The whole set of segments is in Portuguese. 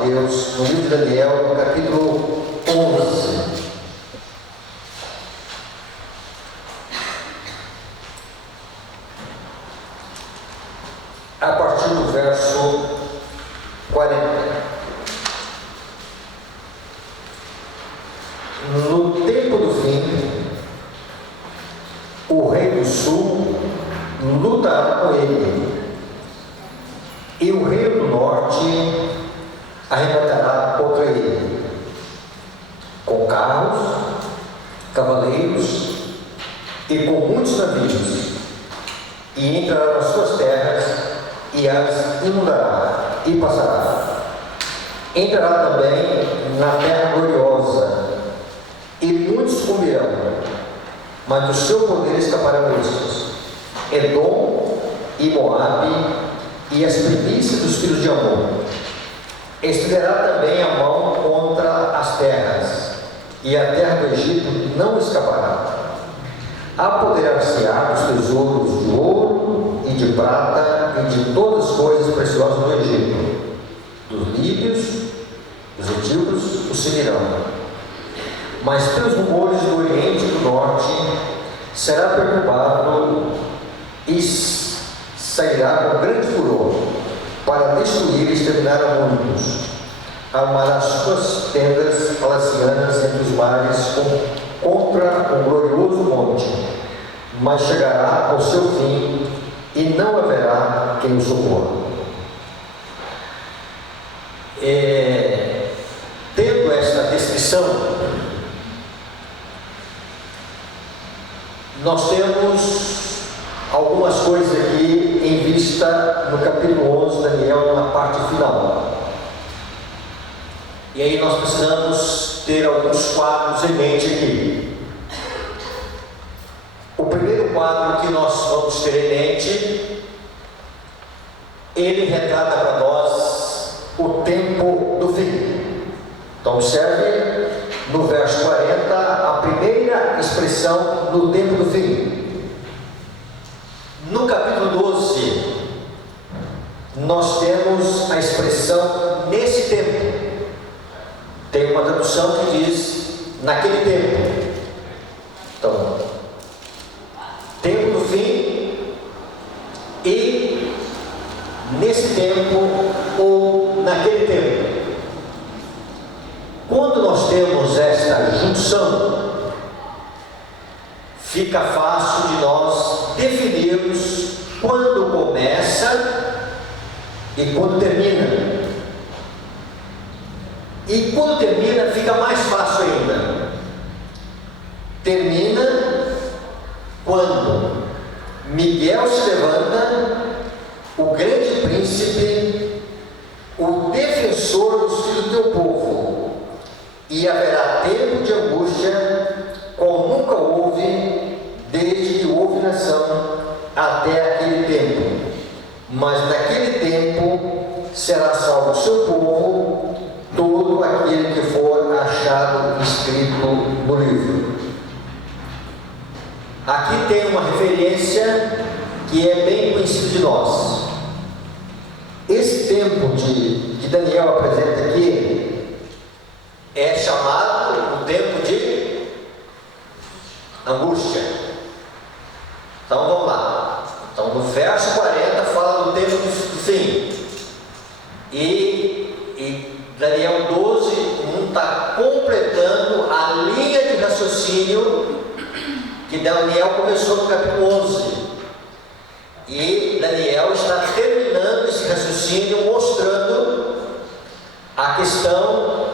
de Deus no livro de Daniel, no capítulo 11. A partir do verso 40. No tempo do fim, o rei do sul lutará com ele, e o rei do norte arrebatará contra ele, com carros, cavaleiros e com muitos navios, e entrará nas suas terras e as inundará e passará. Entrará também na terra gloriosa, e muitos comerão, mas do seu poder escaparão estes: Edom e Moabe e as primícias dos filhos de Amon. Estenderá também a mão contra as terras, e a terra do Egito não escapará. Apoderar-se-á dos tesouros de ouro e de prata e de todas as coisas preciosas do Egito. Dos líbios, dos etíopes, os seguirão. Mas pelos rumores do Oriente e do Norte será perturbado e sairá com grande furor para destruir e exterminar a muitos. Armará suas tendas palacianas entre os mares contra um glorioso monte, mas chegará ao seu fim e não haverá quem o socorra. Tendo esta descrição, nós temos algumas coisas aqui em vista no capítulo 11 de Daniel, na parte final. E aí nós precisamos ter alguns quadros em mente aqui. O primeiro quadro que nós vamos ter em mente, ele retrata para nós o tempo do fim. Então observe no verso 40 a primeira expressão do tempo do fim. No capítulo 12 nós temos a expressão nesse tempo. Tem uma tradução que diz naquele tempo. Então, tempo do fim e nesse tempo ou naquele tempo. Quando nós temos esta junção, fica fácil de nós definirmos quando começa e quando termina. E quando termina, fica mais fácil ainda. Termina quando Miguel se levanta, o grande príncipe, o defensor dos filhos do teu povo, e haverá tempo de angústia, como nunca houve, desde que houve nação até aquele tempo. Mas naquele tempo será salvo o seu povo, todo aquele que for achado escrito no livro. Aqui tem uma referência que é bem conhecida de nós. Esse tempo que Daniel apresenta aqui é chamado o tempo de angústia. Então vamos lá. Então no verso 40 fala do tempo do fim. E Daniel 12, 1 está completando a linha de raciocínio que Daniel começou no capítulo 11. E Daniel está terminando esse raciocínio, mostrando a questão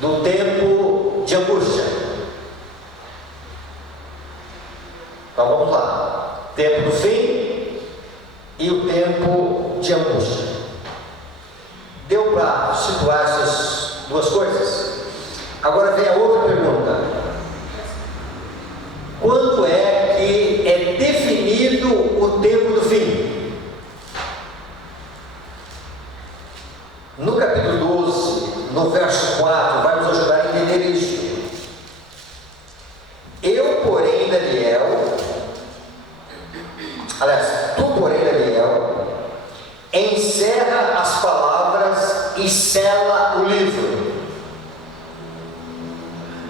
do tempo de angústia. Então vamos lá. Tempo do fim e o tempo de angústia. Deu para situar essas duas coisas? Agora vem a outra pergunta. Quando é que é definido o tempo do fim? No capítulo 12, no verso 4, vai nos ajudar a entender isso. Eu, porém, Daniel, aliás, tu, porém, Daniel, encerra as palavras e sela o livro.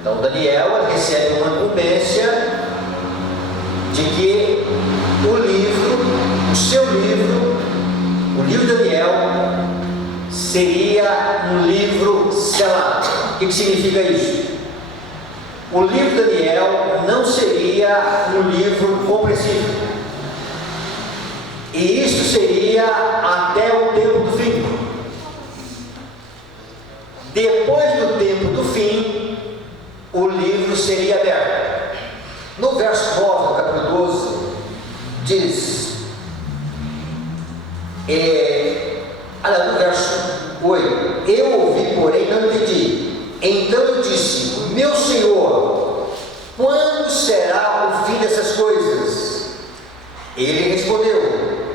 Então Daniel recebe uma incumbência de que o livro, o seu livro, o livro de Daniel, seria um livro selado. O que significa isso? O livro de Daniel não seria um livro compreensível. E isso seria até o tempo do fim. Depois do tempo do fim, o livro seria aberto. No verso 9, no capítulo 12, diz, no verso 8, eu ouvi, porém não entendi. Então eu disse, meu Senhor, quando será o fim dessas coisas? Ele respondeu,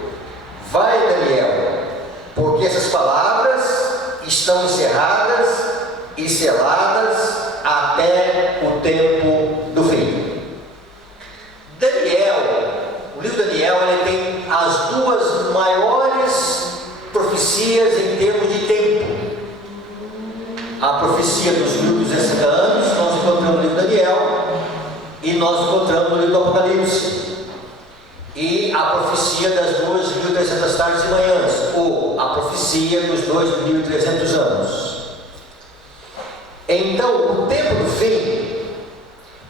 vai, Daniel, porque essas palavras estão encerradas e seladas até o tempo do fim. Daniel, o livro de Daniel, ele tem as duas maiores profecias em termos de tempo. A profecia dos 1260 anos, nós encontramos no livro de Daniel, e nós encontramos no livro do Apocalipse. E a profecia das 2.300 tardes e manhãs, ou a profecia dos 2.300 anos. Então, o tempo do fim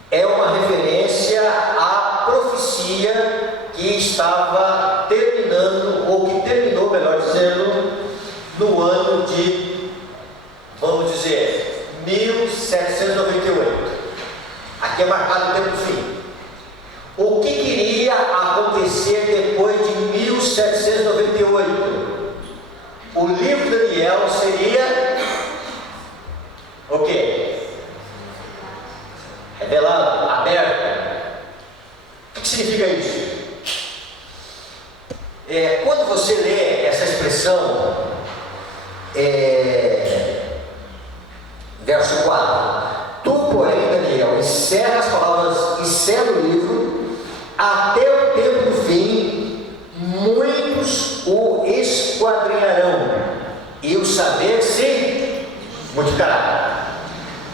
é uma referência à profecia que estava terminando, ou que terminou, melhor dizendo, no ano de, vamos dizer, 1798. Aqui é marcado o tempo do fim. O que queria acontecer depois de 1798? O livro de Daniel seria o quê? Revelado, aberto. O que significa isso? Quando você lê essa expressão, verso 4, tu, porém, Daniel, encerra as palavras, encerra o livro, até o tempo do fim, muitos o esquadrinharão, e o saber se multiplicará.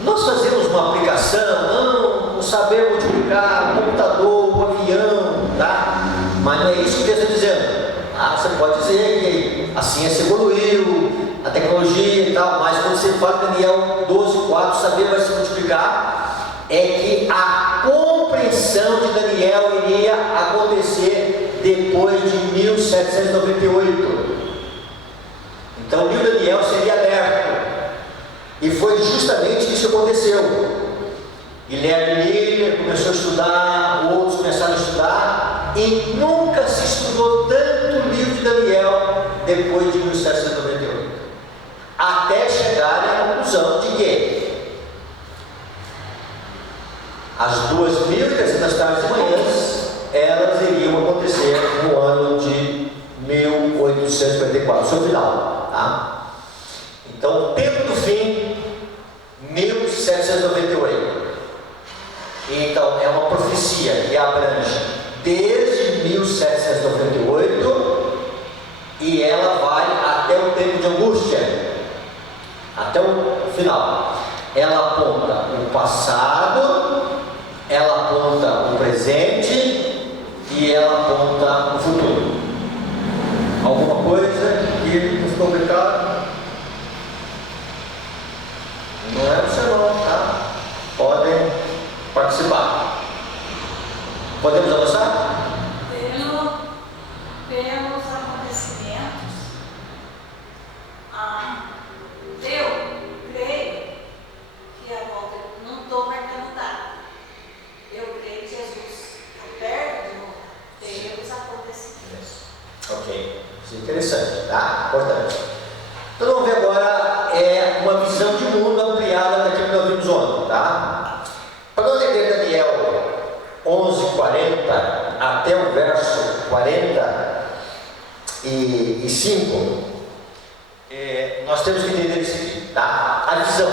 Nós fazemos uma aplicação, o saber multiplicar, o computador, o avião, tá? Mas não é isso que Deus está dizendo. Você pode dizer que a ciência evoluiu, a tecnologia e tal, mas quando você fala em Daniel 12:4, o saber vai se multiplicar, é que a compreensão de Daniel iria acontecer depois de 1798. Então o livro de Daniel seria aberto, e foi justamente isso que aconteceu. Guilherme Miller começou a estudar, outros começaram a estudar, e nunca se estudou tanto o livro de Daniel depois de 1798, até chegarem à conclusão de que as 2.300 tardes e manhãs, elas iriam acontecer no ano de 1854, seu final, tá? Então, o tempo do fim, 1798. Então, é uma profecia que abrange desde 1798, e ela vai até o tempo de angústia, até o final. Ela aponta o passado, ela aponta o presente e ela aponta o futuro. Alguma coisa que não ficou complicado? Não é o sermão, tá? Podem participar. Podemos avançar? Pelos acontecimentos, eu creio que a volta, não estou marcando data, eu creio que Jesus está perto de voltar, pelos acontecimentos. Ok, isso é interessante, tá? Importante. Então vamos ver agora uma visão de mundo ampliada daquilo que nós vimos ontem, tá? Para nós entender Daniel 11:40 até o verso 45, nós temos que entender isso aqui, tá? A visão.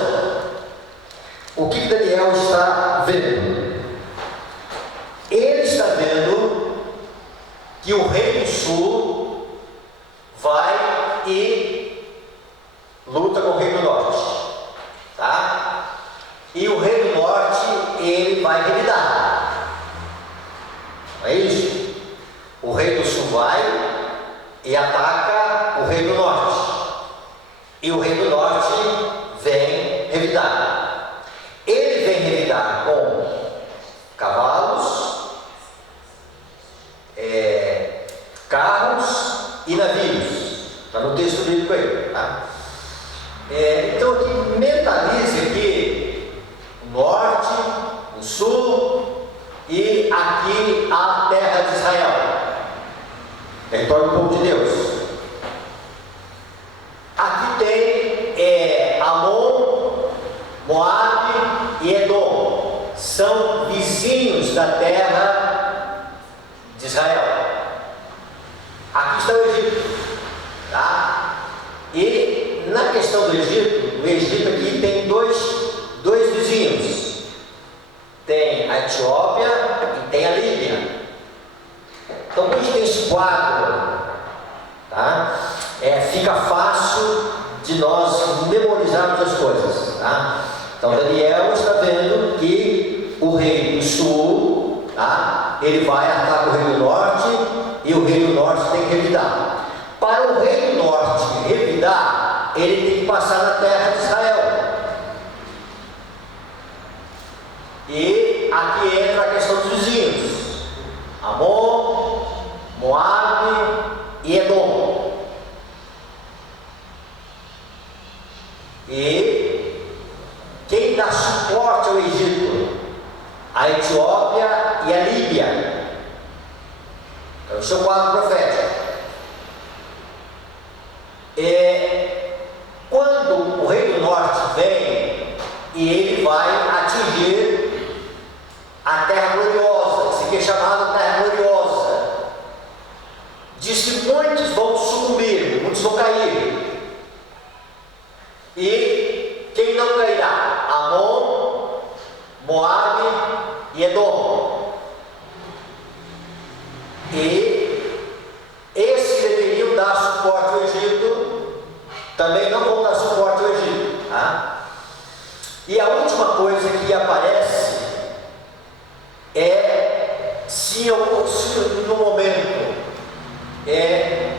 O que Daniel está vendo? Ele está vendo que o rei do sul vai e luta com o rei revidar. Não é isso? O rei do sul vai e ataca o rei do norte. E o rei do norte vem revidar. Ele vem revidar com cavalos, carros e navios. Está no texto bíblico aí, tá? Então aqui mentalize aqui o norte, o sul e aqui a terra de Israel, território do povo de Deus. Aqui tem Amon, Moabe e Edom, são vizinhos da terra de Israel. Aqui está o Egito, tá? E na questão do Egito, o Egito aqui tem dois vizinhos. Tem a Etiópia e tem a Líbia. Então, quando a gente tem esse quadro, tá? Fica fácil de nós memorizarmos as coisas, tá? Então, Daniel está vendo que o rei do sul, tá? Ele vai atacar o rei do norte e o rei do norte tem que revidar. Para o rei do norte revidar, ele tem que passar na terra de Israel. E aqui entra a questão dos vizinhos: Amon, Moabe e Edom. E quem dá suporte ao Egito? A Etiópia e a Líbia. É o seu quadro profético. Quando o rei do norte vem e ele vai atingir a terra gloriosa, isso aqui é chamada terra gloriosa, diz que muitos vão sucumbir, muitos vão cair. E quem não cairá? Amon, Moabe e Edom. E esses deveriam dar suporte ao Egito, também não vão dar suporte ao Egito, tá? E a última coisa que aparece se no momento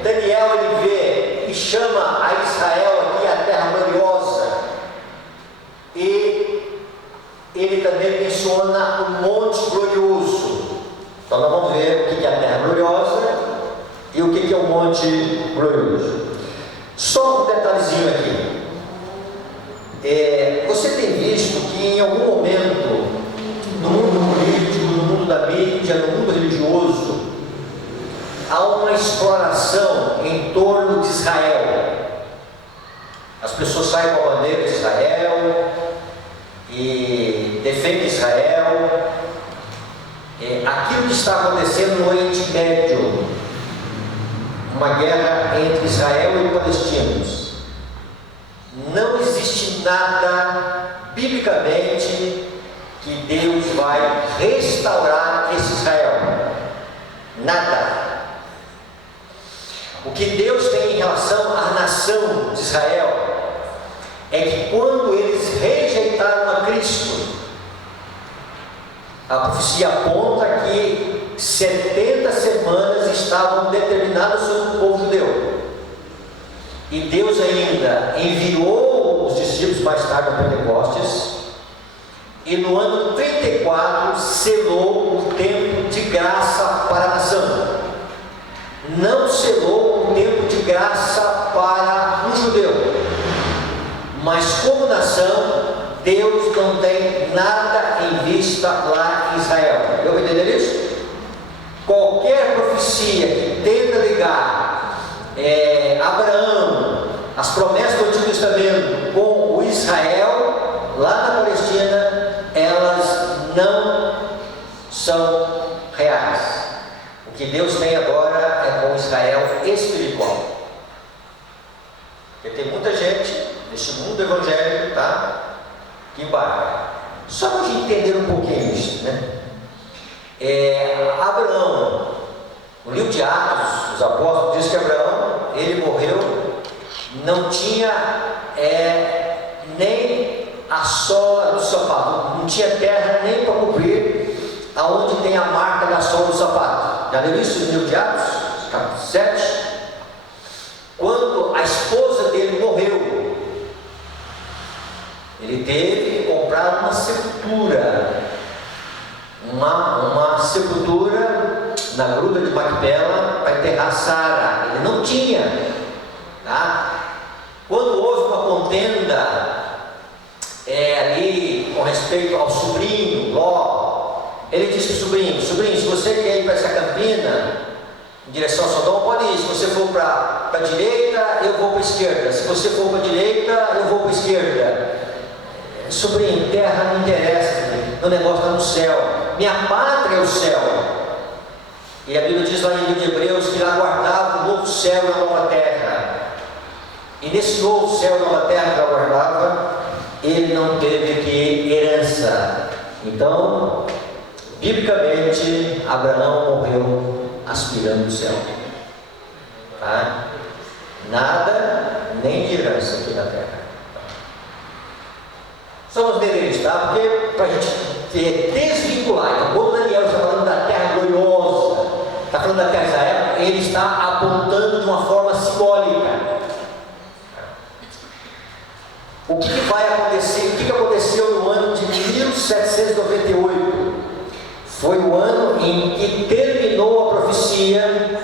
Daniel ele vê e chama a Israel aqui a terra gloriosa, e ele também menciona o monte glorioso. Então nós vamos ver o que é a terra gloriosa e o que é o monte glorioso. Só um detalhezinho aqui. Você tem visto que em algum momento, no mundo político, no mundo da mídia, no mundo religioso, há uma exploração em torno de Israel. As pessoas saem com a bandeira de Israel e defendem Israel. Aquilo que está acontecendo no Oriente Médio, uma guerra entre Israel e palestinos, não existe nada biblicamente que Deus vai restaurar esse Israel. Nada. O que Deus tem em relação à nação de Israel é que quando eles rejeitaram a Cristo, a profecia aponta que 70 semanas estavam determinadas sobre o povo judeu. E Deus ainda enviou os discípulos mais tarde a Pentecostes, e no ano 34 selou o tempo de graça para a nação. Não selou o tempo de graça para o judeu, mas como nação, Deus não tem nada em vista lá em Israel. Deu para entender isso? Qualquer profecia que tenta ligar Abraão, as promessas do Antigo Testamento com o Israel lá na Palestina, elas não são reais. O que Deus tem agora é com Israel espiritual. Porque tem muita gente nesse mundo evangélico, tá? Que embarca. Só para a gente entender um pouquinho isso, né? Abraão, no livro de Atos dos Apóstolos, diz que Abraão, ele morreu, não tinha nem a sola do sapato, não tinha terra nem para cobrir aonde tem a marca da sola do sapato. Já leu isso no livro de Atos, capítulo 7? Quando a esposa dele morreu, ele teve que comprar uma sepultura, uma sepultura na gruta de Macpela para enterrar Sara. Ele não tinha, tá? Quando houve uma contenda ali com respeito ao sobrinho Ló, ele disse para o sobrinho: se você quer ir para essa campina em direção a Sodoma, pode ir. Se você for para a direita, eu vou para a esquerda. Se você for para a direita, eu vou para a esquerda. Sobrinho, terra não interessa, meu negócio está no céu, minha pátria é o céu. E a Bíblia diz lá em livro de Hebreus que lá aguardava o novo céu e a nova terra. E nesse novo céu e nova terra que aguardava, ele não teve que herança. Então, biblicamente, Abraão morreu aspirando o céu, tá? Nada, nem de herança aqui na terra. Somos deveres, tá? Porque para a gente desvincular. Então, quando Daniel está falando da terra gloriosa, está falando da terra de Israel, ele está apontando de uma forma simbólica. O que vai acontecer? O que aconteceu no ano de 1798? Foi o ano em que terminou a profecia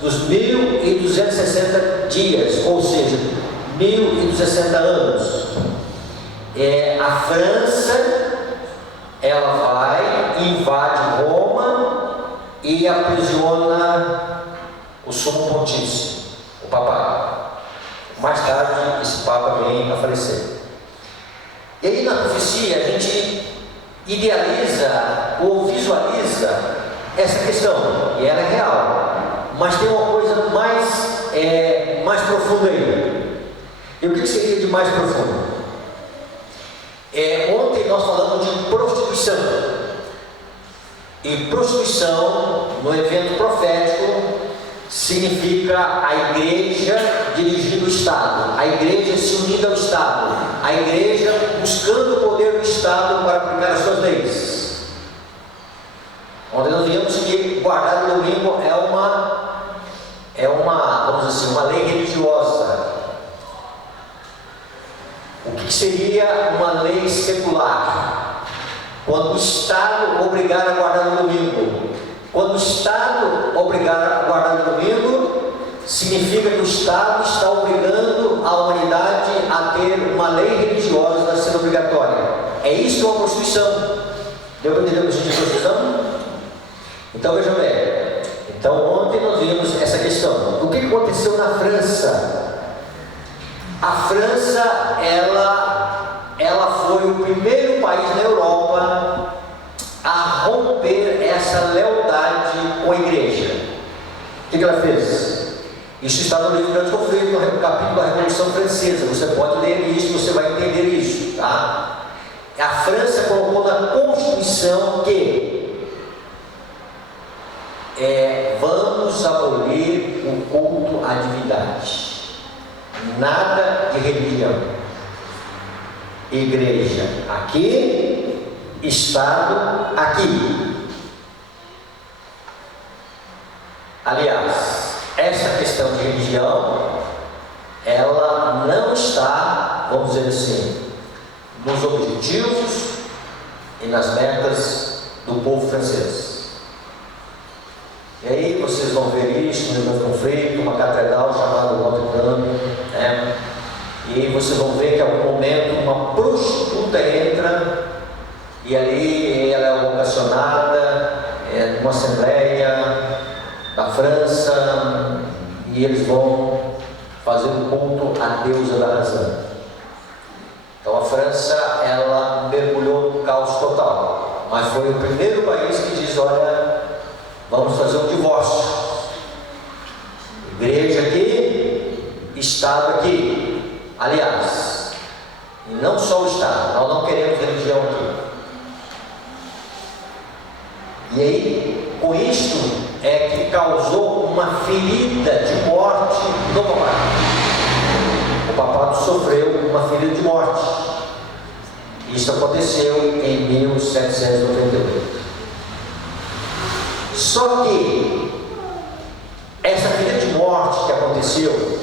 dos 1260 dias, ou seja, 1060 anos. A França, ela vai, invade Roma e aprisiona o sumo pontífice, o papado. Mais tarde, esse Papa vem a falecer. E aí na profecia a gente idealiza ou visualiza essa questão, e ela é real, mas tem uma coisa mais profunda aí. E o que seria de mais profundo? Ontem nós falamos de prostituição, e prostituição no evento profético significa a igreja dirigindo o Estado, a igreja se unindo ao Estado, a igreja buscando o poder do Estado para aplicar as suas leis. Onde nós vimos que guardar o domingo é uma, vamos dizer assim, uma lei religiosa. O que seria uma lei secular? Quando o Estado obrigar a guardar o domingo. Quando o Estado obrigar a guardar o domingo, significa que o Estado está obrigando a humanidade a ter uma lei religiosa sendo obrigatória. É isso uma prostituição. Deu para entender o que é prostituição? Então vejam bem. Então ontem nós vimos essa questão. O que aconteceu na França? A França, ela foi o primeiro país na Europa a romper essa lealdade com a igreja. O que ela fez? Isso está no livro Grande Conflito, no capítulo da Revolução Francesa. Você pode ler isso, você vai entender isso, tá? A França colocou na Constituição que vamos abolir o culto à divindade. Nada de religião. Igreja aqui, Estado aqui. Aliás, essa questão de religião, ela não está, vamos dizer assim, nos objetivos e nas metas do povo francês. E aí vocês vão ver isso no Grande Conflito, uma catedral chamada Notre Dame, né? E aí vocês vão ver que em algum momento uma prostituta entra e ali ela é vocacionada numa assembleia da França e eles vão fazer um culto à deusa da razão. Então a França, ela mergulhou no caos total, mas foi o primeiro país que diz: olha, vamos fazer um divórcio. Igreja aqui, Estado aqui. Aliás, não só o Estado, nós não queremos religião aqui. E aí, com isto, que causou uma ferida de morte no papado. O papado sofreu uma ferida de morte. Isso aconteceu em 1798. Só que essa filha de morte que aconteceu,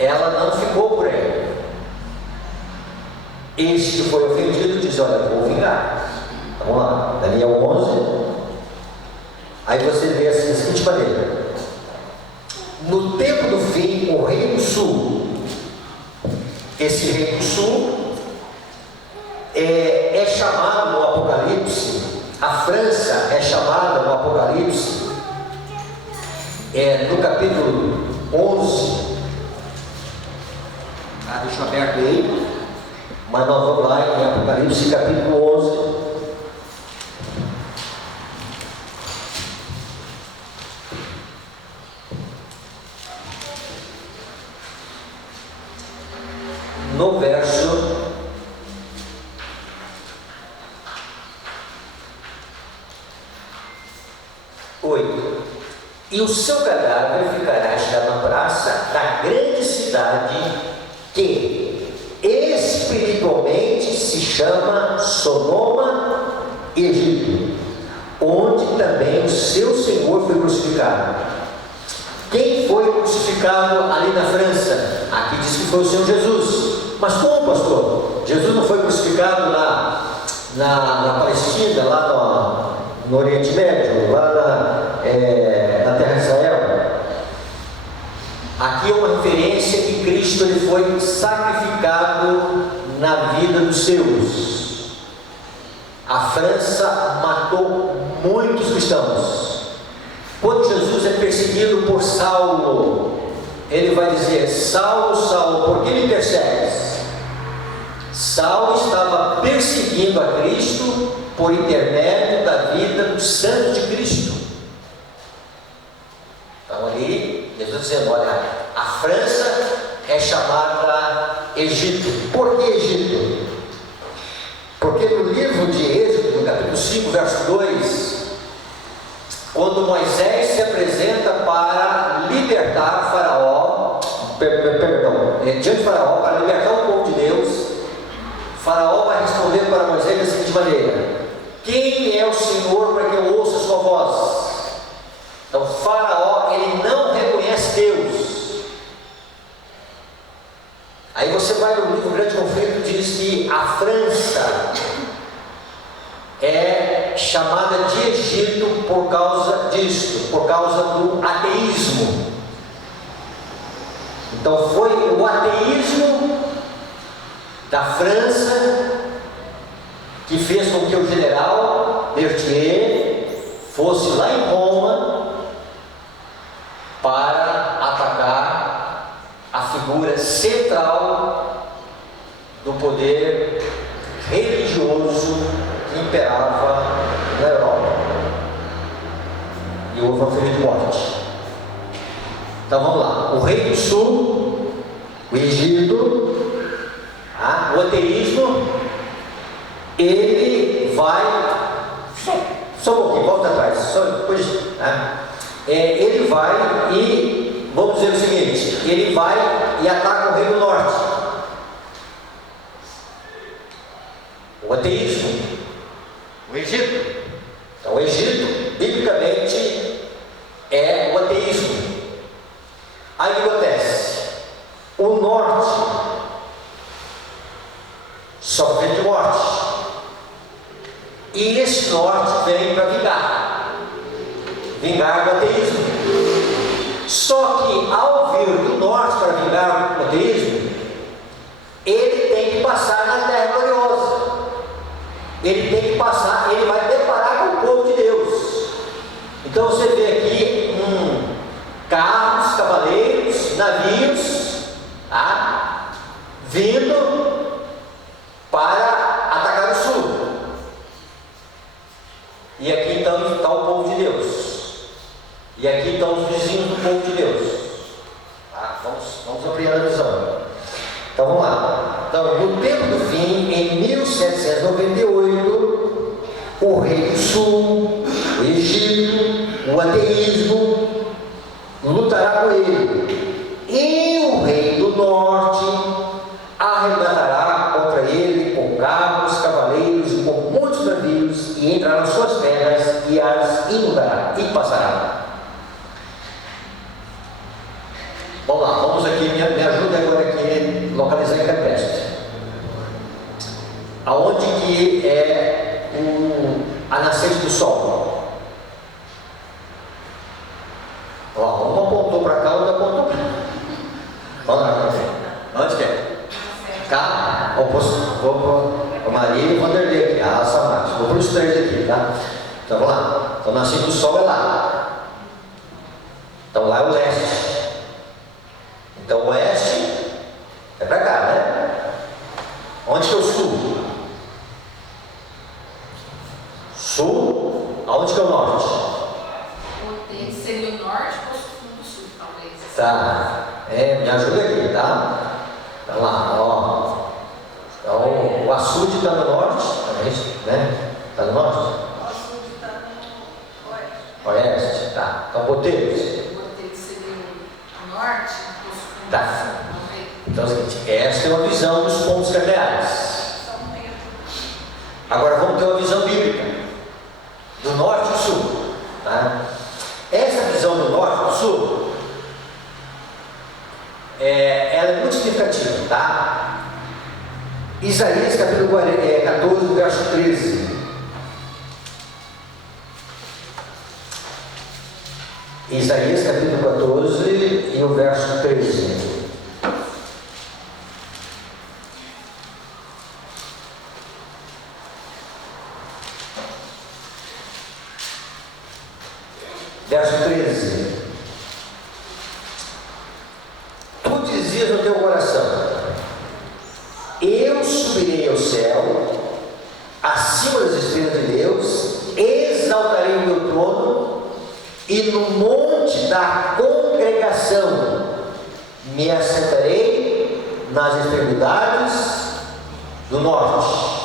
ela não ficou por ela. Este que foi ofendido diz: olha, eu vou vingar. Vamos lá, Daniel 11. Aí você vê assim da seguinte maneira: no tempo do fim, o rei do sul, esse rei do sul é chamado no Apocalipse, a França é chamada no Apocalipse, no capítulo 11. Deixa eu aberto aí, mas nós vamos lá em Apocalipse capítulo 11. No verso 8: e o seu cadáver ficará achado na praça da grande cidade, que espiritualmente se chama Sodoma e Egito, onde também o seu Senhor foi crucificado. Quem foi crucificado ali na França? Aqui diz que foi o Senhor Jesus. Mas como, pastor? Jesus não foi crucificado na Palestina, lá no Oriente Médio, lá na terra de Israel? Aqui é uma referência que Cristo ele foi sacrificado na vida dos seus. A França matou muitos cristãos. Quando Jesus é perseguido por Saulo, ele vai dizer: Saulo, Saulo, por que me persegues? Saulo estava perseguindo a Cristo por intermédio da vida dos santos de Cristo. Então ali, Jesus dizendo: olha, a França é chamada Egito. Por que Egito? Porque no livro de Êxodo, no capítulo 5, verso 2, quando Moisés se apresenta para libertar Faraó, diante de Faraó, para libertar o povo de Deus, Faraó vai responder para Moisés da seguinte maneira: quem é o Senhor para que eu ouça a sua voz? Então Faraó, ele não reconhece Deus. Aí você vai no livro Grande Conflito, diz que a França é chamada de Egito por causa disso, por causa do ateísmo. Então foi o ateísmo da França que fez com que o general Berthier fosse lá em Roma para atacar a figura central do poder religioso que imperava na Europa. E houve uma fila de morte. Então vamos lá: o rei do sul, o Egito, o ateísmo, ele vai, só um pouquinho, volta atrás, ele vai e, vamos dizer o seguinte, ele vai e ataca o rei do norte, o ateísmo, o Egito. Então o Egito, biblicamente, é o ateísmo. Aí o que acontece? O norte sofre de morte, e esse norte vem para vingar o ateísmo. Só que ao vir do norte para vingar o ateísmo, ele tem que passar na terra gloriosa. Ele tem que passar, ele vai deparar com o povo de Deus. Então você vê aqui carros, cavaleiros, navios, vindo para atacar o sul. E aqui então está o povo de Deus. E aqui estão os vizinhos do povo de Deus. Vamos ampliar a visão. Então vamos lá. Então, no tempo do fim, em 1798, o rei do sul, o Egito, o ateísmo, lutará com ele. E o rei do norte arrebatará contra ele com carros, cavaleiros e com muitos navios, e entrará nas suas terras Tá? Vou para a Maria e o Vanderlei aqui, a Samara. Vou para os três aqui, tá? Então vamos lá. Então, nascimento do sol é lá. Então lá é o leste. Então o oeste é para cá, né? Onde que é o sul? Sul? Aonde que é o norte? Seria o norte ou o sul do sul, talvez. Tá. Me ajuda aqui, tá? Tá lá, ó. Então o açude está no norte, né? Está no norte? O açude está no oeste. Oeste, tá. Então Boteiros. Boteiros seria o norte, o sul. Tá. Então é o seguinte, esta é uma visão dos pontos cardeais. Agora vamos ter uma visão bíblica do norte e do sul, tá? Essa visão do norte e do sul ela é muito significativa, tá? Isaías capítulo 14, verso 13. Isaías capítulo 14 e o verso 13. Verso 13. Tu dizias no teu coração: eu subirei ao céu, acima das estrelas de Deus, exaltarei o meu trono, e no monte da congregação me assentarei nas extremidades do norte.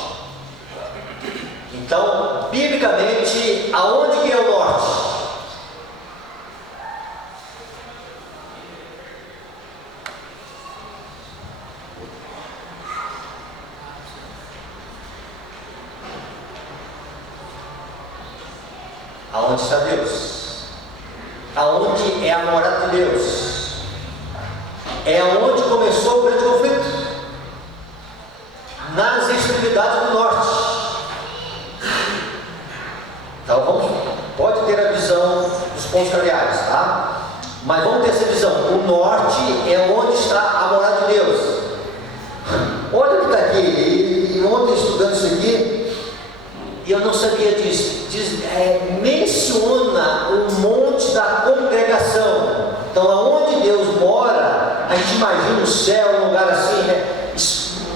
Então, biblicamente, aonde que é o norte? Aonde está Deus? Aonde é a morada de Deus? É onde começou o grande conflito, nas extremidades do norte. Então pode ter a visão dos pontos cardeais, tá? Mas vamos ter essa visão. O norte é onde está a morada de Deus. Olha o que está aqui. E ontem estudando isso aqui, e eu não sabia disso. Menciona o monte da congregação. Então, aonde Deus mora, a gente imagina o céu, um lugar assim, né?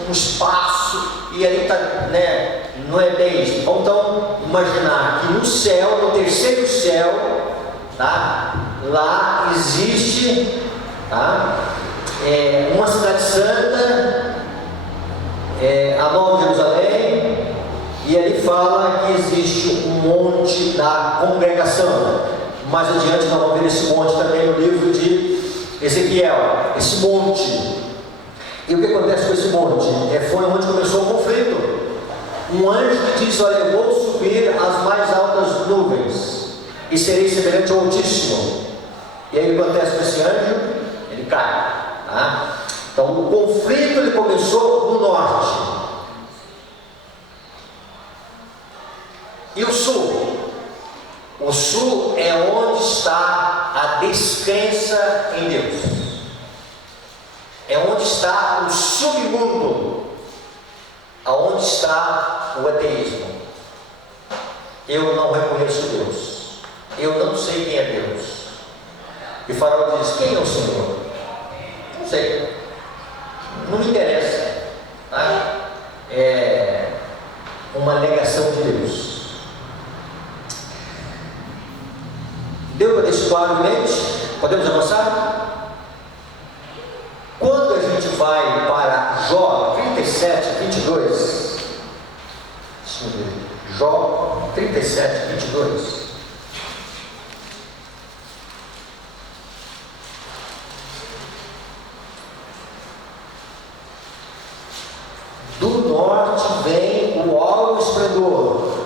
Um espaço, e ali está, né? Não é bem isso. Vamos então imaginar que no céu, no terceiro céu, tá? Lá existe, tá? Uma cidade santa, a Nova Jerusalém. E ele fala que existe um monte da congregação. Mais adiante nós vamos ver esse monte também no livro de Ezequiel. Esse monte. E o que acontece com esse monte? Foi onde começou o conflito. Um anjo que diz: olha, eu vou subir às mais altas nuvens e serei semelhante ao Altíssimo. E aí o que acontece com esse anjo? Ele cai, tá? Então o conflito ele começou no norte. E o sul? O sul é onde está a descrença em Deus. É onde está o submundo. Aonde está o ateísmo. Eu não reconheço Deus. Eu não sei quem é Deus. E Faraó diz: quem é o Senhor? Não sei. Não me interessa. Tá? É uma negação de Deus. Deu para deixar claramente? Podemos avançar? Quando a gente vai para Jó 37, 22, Jó 37, 22, do norte vem o alvo esplendor,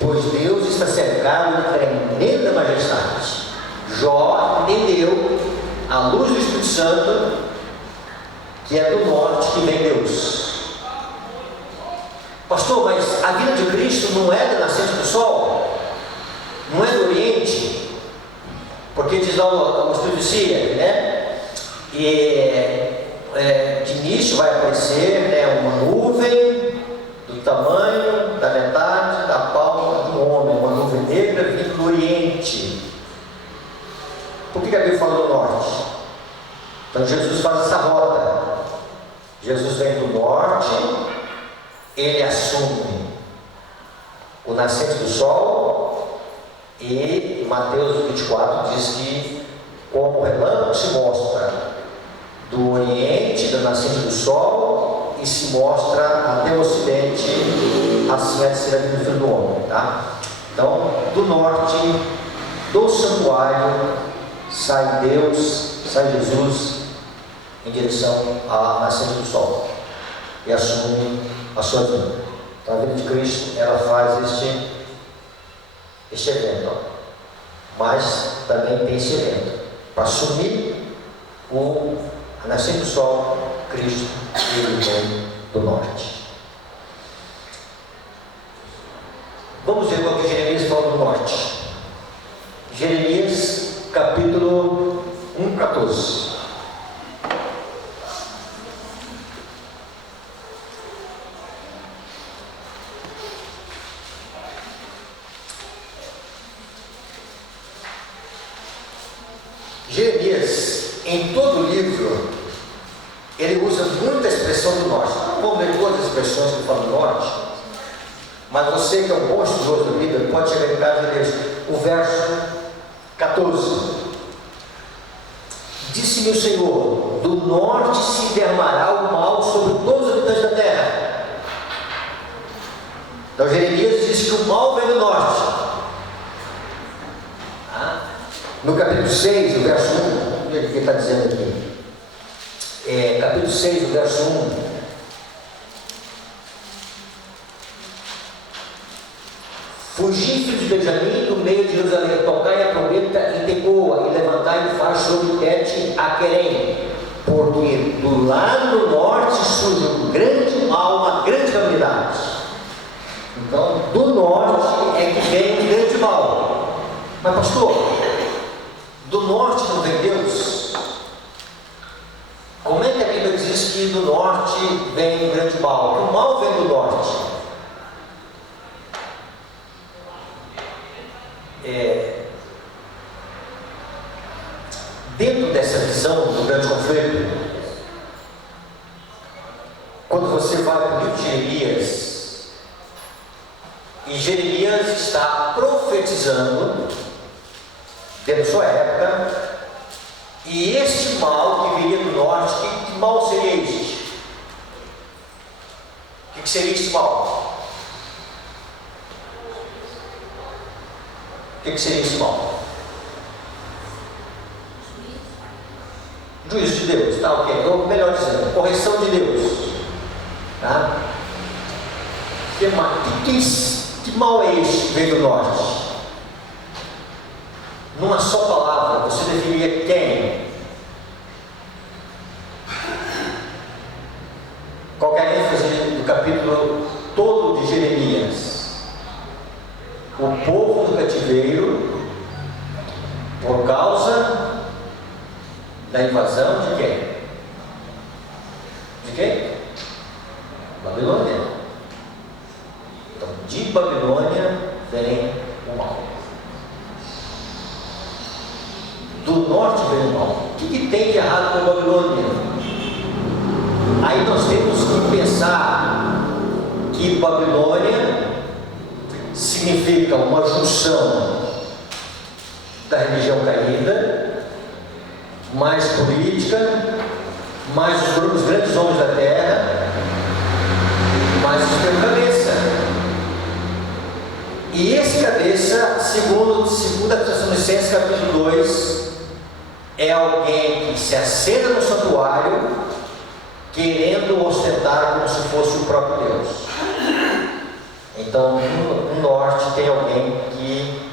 pois Deus está cercado de tremenda majestade. Jó entendeu, à luz do Espírito Santo, que é do norte que vem Deus. Pastor, mas a vida de Cristo não é da nascente do sol? Não é do Oriente? Porque diz lá o Espírito de Síria, né? E de início vai aparecer, né, uma nuvem do tamanho da metade da palma do homem, uma nuvem negra vindo do Oriente. Por que a Bíblia fala do norte? Então Jesus faz essa rota. Jesus vem do norte, ele assume o nascente do sol, e Mateus 24 diz que como o relâmpago se mostra do Oriente, do nascente do sol, e se mostra até o Ocidente, assim é de ser a vida do Filho do Homem, tá? Então, do norte, do santuário, sai Deus, sai Jesus em direção à nascente do sol e assume a sua vida. Então, a vida de Cristo, ela faz este evento, mas também tem esse evento para assumir a nascente do sol. Cristo, ele vem do norte. Vamos ver o que Jeremias fala do norte. Jeremias capítulo 1:14. Jeremias, em todo o livro, ele usa muita expressão do norte. Não vamos ler todas as expressões que falam do norte, mas você que é um bom estudioso da Bíblia, pode chegar em casa e ler o verso 14. Disse-me o Senhor: do norte se derramará o mal sobre todos os habitantes da terra. Então Jeremias diz que o mal vem do norte. No capítulo 6, o verso 1, vamos ver o que ele está dizendo aqui. Capítulo 6, o verso 1. Fugi, filho de Benjamim, do meio de Jerusalém, tocai a trombeta em Tecoa, e levantai o faz sobre Bet-Aquerem, porque do lado do norte surge um grande mal, uma grande calamidade. Então, do norte é que vem um grande mal. Mas pastor, do norte não vem Deus? Como é que a Bíblia diz que do norte vem um grande mal? Que o mal vem do norte. Dentro dessa visão do grande conflito, quando você vai para o livro de Jeremias, e Jeremias está profetizando dentro da sua época, e este mal que viria do norte, que mal seria este? O que seria este mal? O que seria este mal? Juízo de Deus, tá ok? Ou melhor dizendo, correção de Deus, tá? Que mal é este que veio do norte? Numa só palavra, você definiria quem? Qual é a ênfase do capítulo todo de Jeremias? O povo do cativeiro, por causa da invasão de quem? De quem? Babilônia. Então, de Babilônia vem o mal. Do norte vem o mal. O que tem de errado com a Babilônia? Aí nós temos que pensar que Babilônia significa uma junção da religião caída, mais política, mais os grandes homens da terra, mais o seu cabeça. E esse cabeça, segundo a Tessalonicenses capítulo 2, é alguém que se assenta no santuário, querendo ostentar como se fosse o próprio Deus. Então, no norte tem alguém que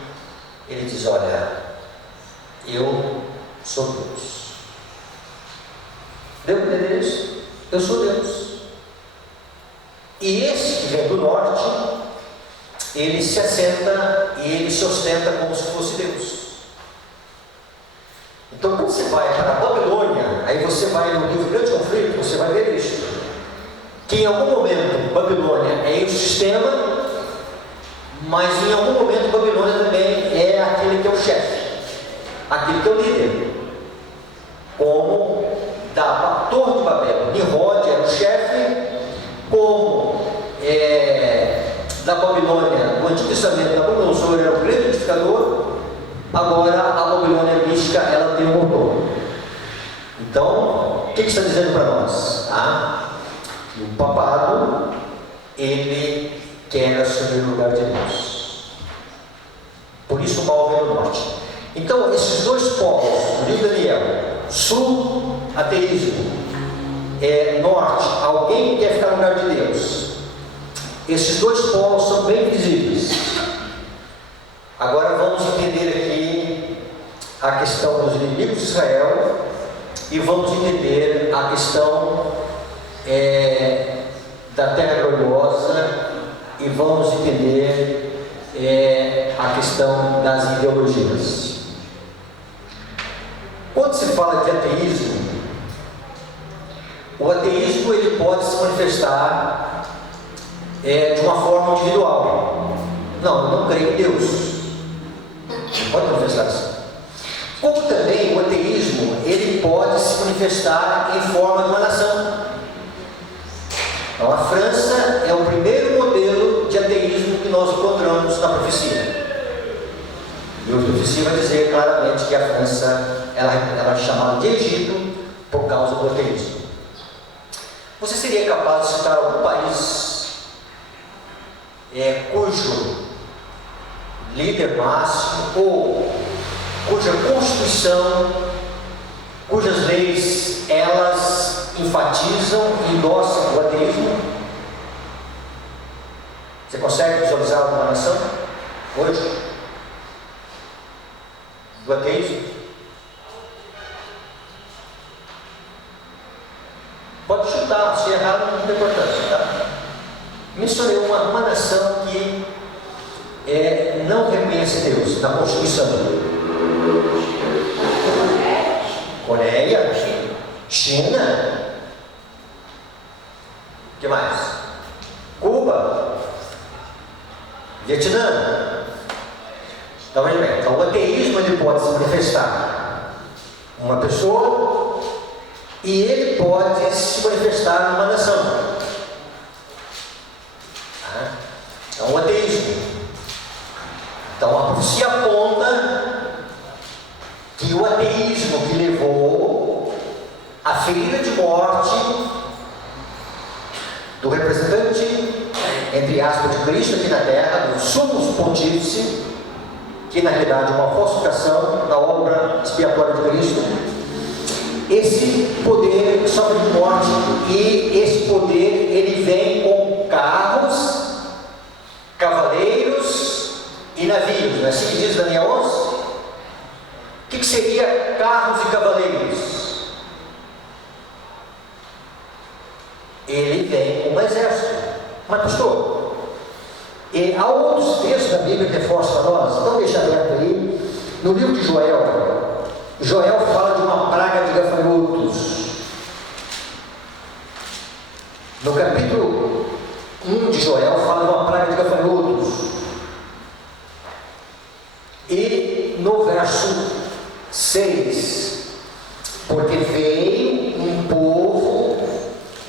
ele diz: olha, eu sou Deus. Deu para entender isso? Eu sou Deus. E esse que vem do norte, ele se assenta e ele se ostenta como se fosse Deus. Então, quando você vai para a Babilônia, Aí você vai no livro Grande Conflito, você vai ver isso. Que em algum momento Babilônia é o sistema, mas em algum momento Babilônia também é aquele que é o chefe, aquele que é o líder. Como da Torre de Babel, Nimrod era o chefe, como da Babilônia, no Antigo Testamento, Nabucodonosor era o grande edificador. Agora a Babilônia mística, ela tem um motor. Então, o que está dizendo para nós? Que o papado, ele quer assumir o lugar de Deus. Por isso o mal vem do norte. Então, esses dois polos, o livro de Daniel, sul, ateísmo, norte, alguém que quer ficar no lugar de Deus. Esses dois polos são bem visíveis. Agora vamos entender aqui a questão dos inimigos de Israel e vamos entender a questão da terra gloriosa e vamos entender a questão das ideologias. Quando se fala de ateísmo, o ateísmo ele pode se manifestar de uma forma individual. Não, eu não creio em Deus. Pode manifestar assim. Como também o ateísmo ele pode se manifestar em forma de uma nação. Então, a França é o primeiro modelo de ateísmo que nós encontramos na profecia. E a profecia vai dizer claramente que a França ela é chamada de Egito por causa do ateísmo. Você seria capaz de citar algum país cujo líder máximo ou cuja Constituição, cujas leis elas enfatizam e endossam o ateísmo? Você consegue visualizar alguma nação hoje do ateísmo? Pode chutar, se errar não tem importância, tá? Mencionei uma nação que não reconhece Deus na Constituição. Coreia, China, o que mais? Cuba, Vietnã. Então, veja bem, então, o ateísmo ele pode se manifestar uma pessoa e ele pode se manifestar numa nação. Então, o ateísmo. Então, a profecia aponta que o ateísmo que levou à ferida de morte do representante, entre aspas, de Cristo aqui na terra, do sumo pontífice, que na realidade é uma falsificação da obra expiatória de Cristo, esse poder sofre de morte e esse poder ele vem com carros, cavaleiros e navios, não é assim que diz Daniel 11? O que seria carros e cavaleiros? Ele vem com um exército. Mas pastor, há outros textos da Bíblia que reforçam para nós. Então deixa aberto aí. No livro de Joel, Joel fala de uma praga de gafanhotos. No capítulo 1 de Joel fala de uma praga de gafanhotos. E no verso 6, porque veio um povo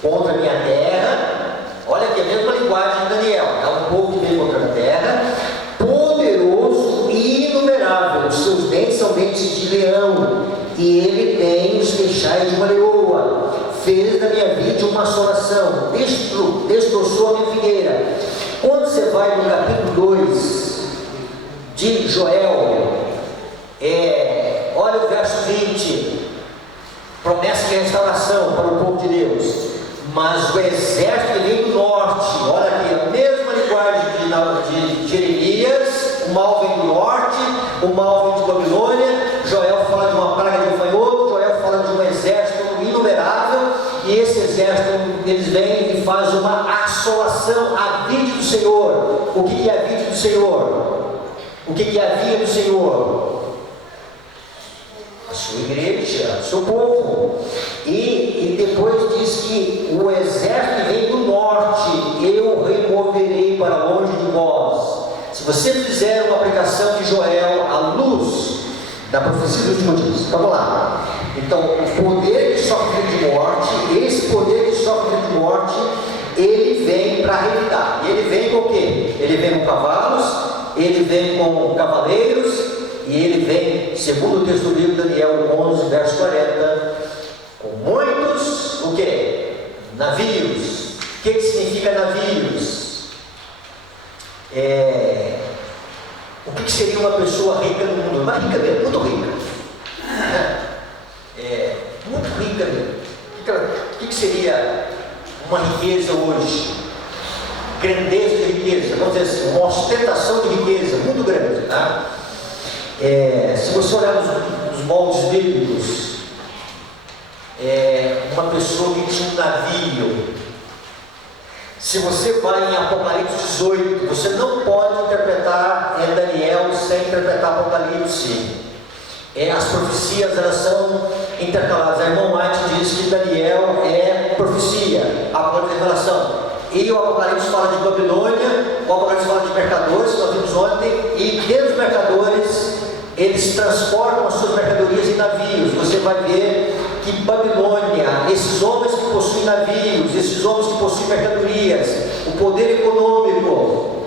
contra a minha terra. Olha aqui a mesma linguagem de Daniel. É um povo que veio contra a terra, poderoso e inumerável. Os seus dentes são dentes de leão, e ele tem os queixais de uma leoa. Fez da minha vida uma assolação, destroçou a minha figueira. Quando você vai no capítulo 2 de Joel, olha o verso 20, promessa de restauração para o povo de Deus. Mas o exército vem do norte. Olha aqui, a mesma linguagem de Jeremias. O mal vem do norte, o mal vem de Babilônia. Joel fala de uma praga de gafanhoto, Joel fala de um exército inumerável, e esse exército, eles vêm e fazem uma assolação à vide do Senhor. O que é a vide do Senhor? O que é a vinha do Senhor? A sua sua igreja, seu povo. E depois diz que o exército vem do norte, eu removerei para longe de vós. Se você fizer uma aplicação de Joel à luz da profecia dos últimos dias, vamos lá. Então, o poder que sofre de morte, esse poder que sofre de morte, ele vem para revidar. E ele vem com o quê? Ele vem com cavalos, ele vem com cavaleiros, e ele vem, segundo o texto do livro Daniel 11, verso 40, com muitos, o quê? Navios. O que significa navios? O que seria uma pessoa rica no mundo? Uma rica mesmo, muito rica, né? Muito rica mesmo. O que seria uma riqueza hoje? Grandeza de riqueza, vamos dizer assim, uma ostentação de riqueza muito grande, tá? Se você olhar nos moldes bíblicos, uma pessoa que tinha um navio. Se você vai em Apocalipse 18, você não pode interpretar Daniel sem interpretar Apocalipse. As profecias, elas são intercaladas. A irmã White diz que Daniel é profecia, Apocalipse é revelação. E o Apocalipse fala de Babilônia, o Apocalipse fala de mercadores, que nós vimos ontem, e desde os mercadores, eles transportam as suas mercadorias em navios. Você vai ver que Babilônia, esses homens que possuem navios, esses homens que possuem mercadorias, o poder econômico,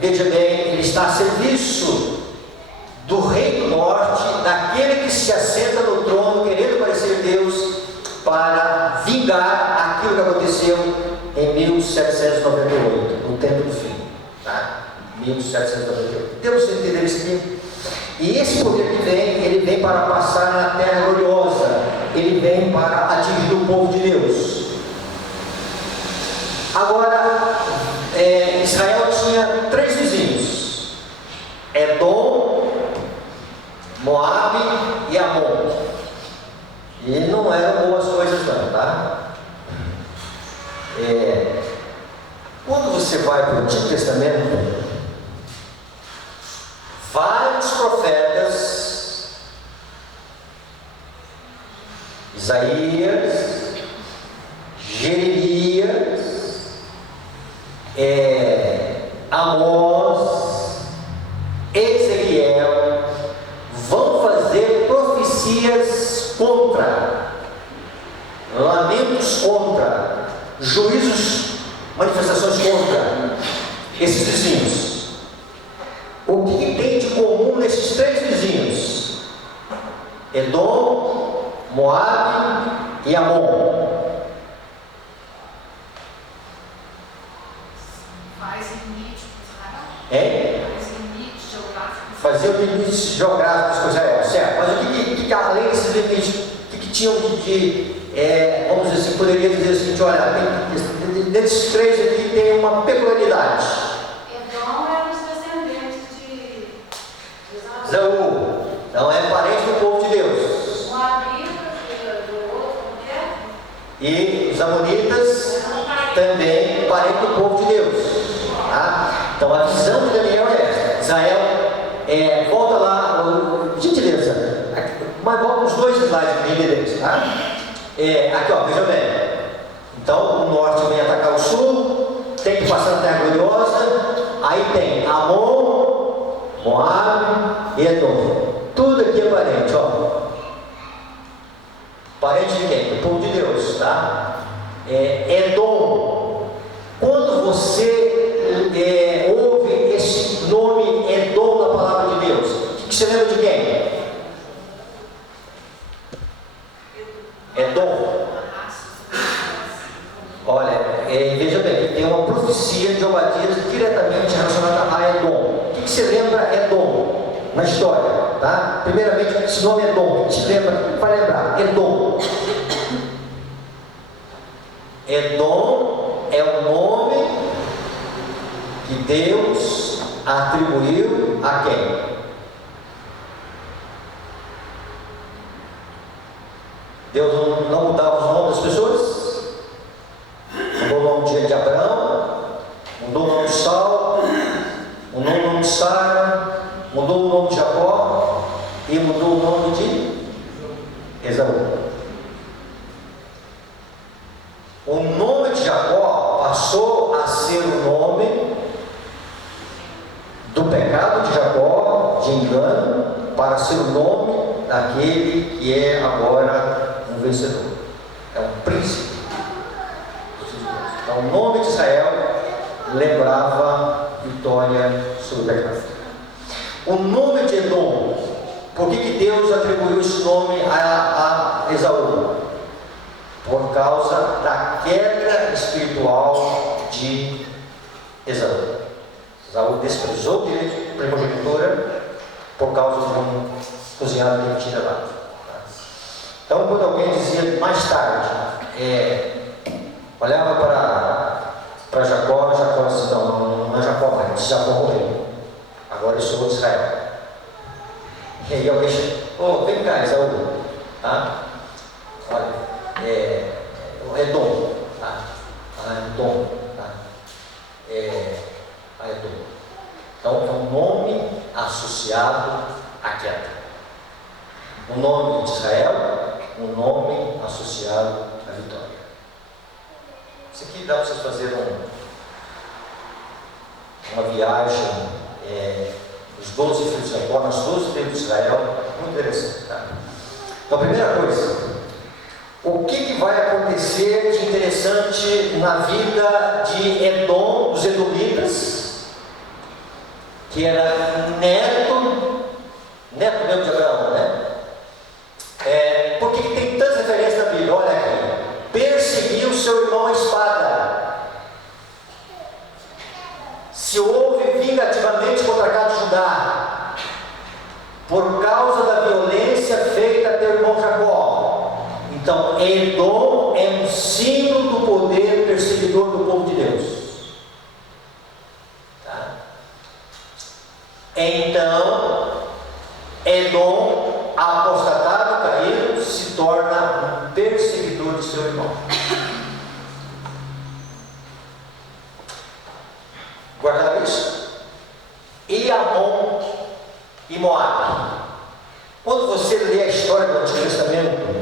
veja bem, ele está a serviço do rei do norte, daquele que se assenta no trono, querendo parecer Deus, para vingar aquilo que aconteceu em 1798, no tempo do fim, tá? 1798. Temos que entender isso aqui. E esse poder que vem, ele vem para passar na terra gloriosa, ele vem para atingir o povo de Deus. Agora, Israel tinha 3 vizinhos: Edom, Moabe e Amon. E não eram boas coisas não, tá? Quando você vai para o Antigo Testamento, vários profetas, Isaías, Jeremias, Amós, Ezequiel, vão fazer profecias contra, lamentos contra, juízos, manifestações contra esses vizinhos. O que tem de comum nesses 3 vizinhos? Edom, Moabe e Amon. Faz limite com Israel? Fazia o limite geográfico com Israel, certo? Mas o que além desses limites, o que tinham vamos dizer assim, poderia dizer o seguinte: olha, desses 3 aqui tem uma peculiaridade. Edom era os descendentes de Esaú, não é parente do povo de Deus. Moabitas, do outro, como é? E os amonitas também parente do povo de Deus, tá? Então a visão de Daniel é essa. Israel, volta lá, gentileza, mas volta uns 2 slides para entender, tá? Aqui ó, veja bem. Então o norte vem atacar o sul, tem que passar na terra gloriosa, aí tem Amon, Moabe e Edom. Tudo aqui é parente, ó. Parente de quem? Do povo de Deus, tá? Edom. Quando você ouve esse nome Edom na palavra de Deus, o que você lembra de quem? Edom. Olha, veja bem, tem uma profecia de Obadias diretamente relacionada a Edom. O que você lembra Edom na história? Tá? Primeiramente, esse nome Edom, te lembra, vai lembrar, Edom. Edom é o nome que Deus atribuiu a quem? Deus não mudava os nomes das pessoas? Mudou o nome de Abraão, mudou o nome de Saul, mudou o nome de Sara, mudou o nome de Jacó e mudou o nome de O nome de Jacó passou a ser o nome do pecado de Jacó, de engano, para ser o nome daquele que é agora um vencedor. É um príncipe. Então, o nome de Israel lembrava vitória sobre o pecado. O nome de Edom, por que Deus atribuiu esse nome a Esaú? Por causa da queda espiritual de Esaú. Esaú desprezou o direito de primogenitura por causa de um cozinhado que ele tinha lá. Então, quando alguém dizia mais tarde, olhava para Jacó disse: não é Jacó mais, Jacó morreu. Agora eu sou de Israel. E aí alguém chega: vem cá, Esaú. Tá? Olha. Edom, tá? Edom, tá? Edom. Então é um nome associado à queda. O nome de Israel, um nome associado à vitória. Isso aqui dá para vocês fazerem uma viagem dos 12 filhos de Jacó, nas 12 tribos de Israel, muito interessante. Tá? Então, a primeira coisa, o que vai acontecer de interessante na vida de Edom, dos Edomitas, que era neto mesmo de Abraão, né? Por que tem tantas referências na Bíblia? Olha aqui: perseguiu seu irmão à espada. Se houve vingativamente contra a casa de Judá, por causa da violência feita a teu irmão Jacó. Então, Edom é um símbolo do poder perseguidor do povo de Deus. Tá? Então, Edom, apostatado, caído, se torna um perseguidor de seu irmão. Guardaram isso? E Amon e Moabe. Quando você lê a história do Antigo Testamento,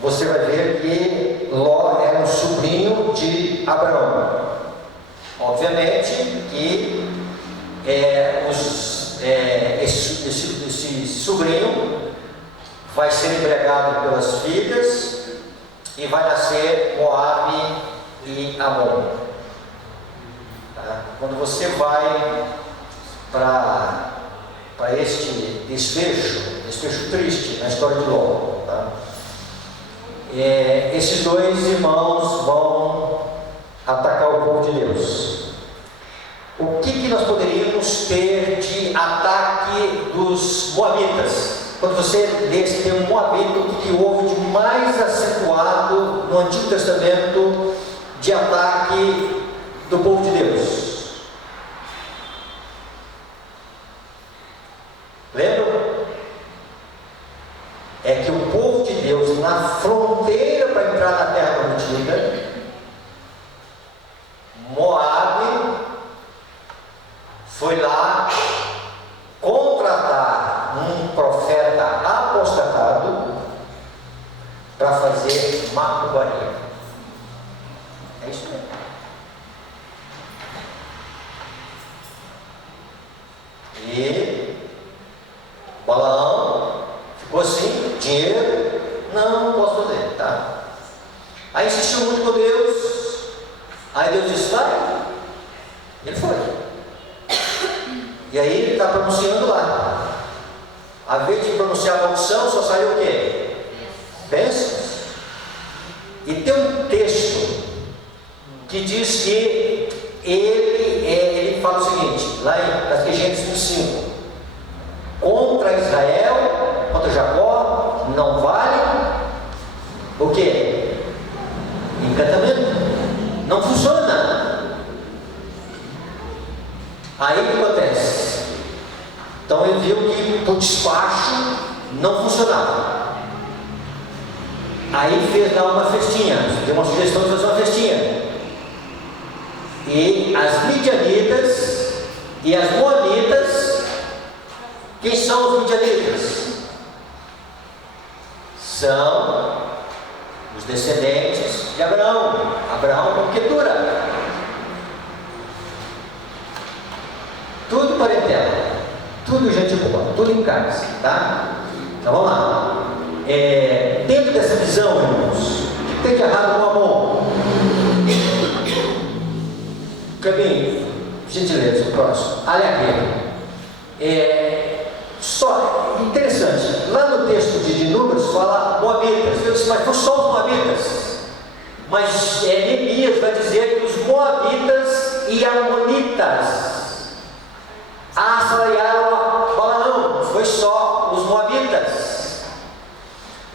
você vai ver que Ló era um sobrinho de Abraão. Obviamente que esse sobrinho vai ser empregado pelas filhas e vai nascer Moabe e Amon. Tá? Quando você vai para este desfecho triste na história de Ló, tá? Esses dois irmãos vão atacar o povo de Deus. O que nós poderíamos ter de ataque dos Moabitas? Quando você lê esse termo Moabita, o que houve de mais acentuado no Antigo Testamento de ataque do povo de Deus? Lembra? É que o povo de Deus, na fronteira para entrar na terra prometida, Moabe foi lá contratar um profeta apostatado para fazer macumbaria. É isso mesmo. E Balaão ficou assim: dinheiro, não posso fazer, tá? Aí insistiu muito com Deus. Aí Deus disse: vai. Ele foi. E aí ele está pronunciando lá. A vez de pronunciar a maldição, só saiu o quê? Bênçãos. E tem um texto que diz que ele fala o seguinte, lá em Gênesis 5: contra Israel, contra Jacó, não vale o quê? Encantamento. Não funciona. Aí o que acontece? Então ele viu que por despacho não funcionava. Aí fez lá uma festinha, deu uma sugestão de fazer uma festinha. E as midianitas e as moabitas, quem são os midianitas? São os descendentes de Abraão. Abraão com Quetura. Tudo parentela, tudo gente boa, tudo em casa, tá? Então vamos lá. Dentro dessa visão, irmãos, o que tem de errado com o amor? Caminho, gentileza, o próximo. Aleatório. Só interessante, lá no texto de Números fala Moabitas. Eu disse, mas não só os Moabitas. Mas Neemias vai dizer que os Moabitas e Amonitas assalariaram a Balaão. Não foi só os Moabitas.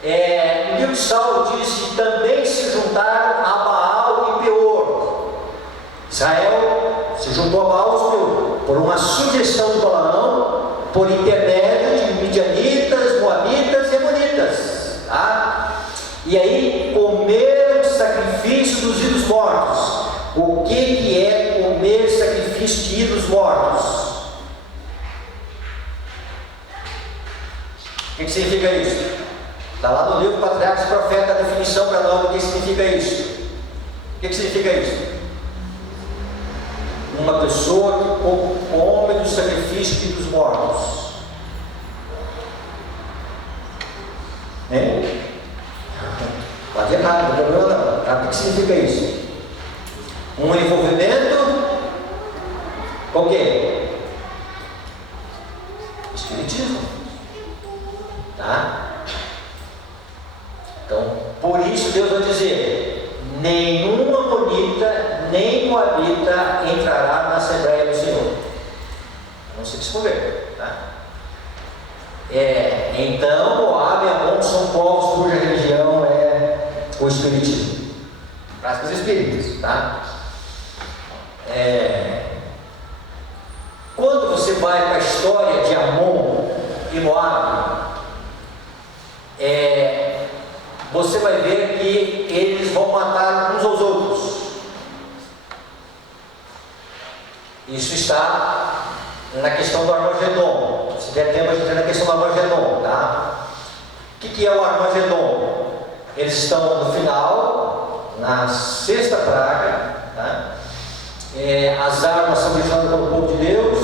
O livro de Saulo diz que também se juntaram a Baal e Peor. Israel se juntou a Baal e Peor por uma sugestão de Balaão, por intermédio de midianitas, moabitas e amonitas, tá? E aí comeram o sacrifício dos ídolos mortos. O que é comer sacrifício de ídolos mortos? O que significa isso? Está lá no livro Patriarcas e Profetas a definição para nós do que significa isso. O que significa isso? Uma pessoa que come do sacrifício dos mortos. Pode errar, não tem problema não. Tá? O que significa isso? Um envolvimento com o quê? Espiritismo. Tá? Então, por isso Deus vai dizer: nenhum amonita, nem moabita entrará na Assembleia do Senhor. Não sei se for ver, tá? Então, Moab e Amon são povos cuja religião é o Espiritismo. Práticas espíritas, tá? Quando você vai para a história de Amon e Moab, você vai ver que eles vão matar uns aos outros. Isso está na questão do Armagedon. Se der tempo, a gente entra na questão do Armagedon, tá? O que é o Armagedon? Eles estão no final, na sexta praga, tá? As armas são deixadas pelo povo de Deus.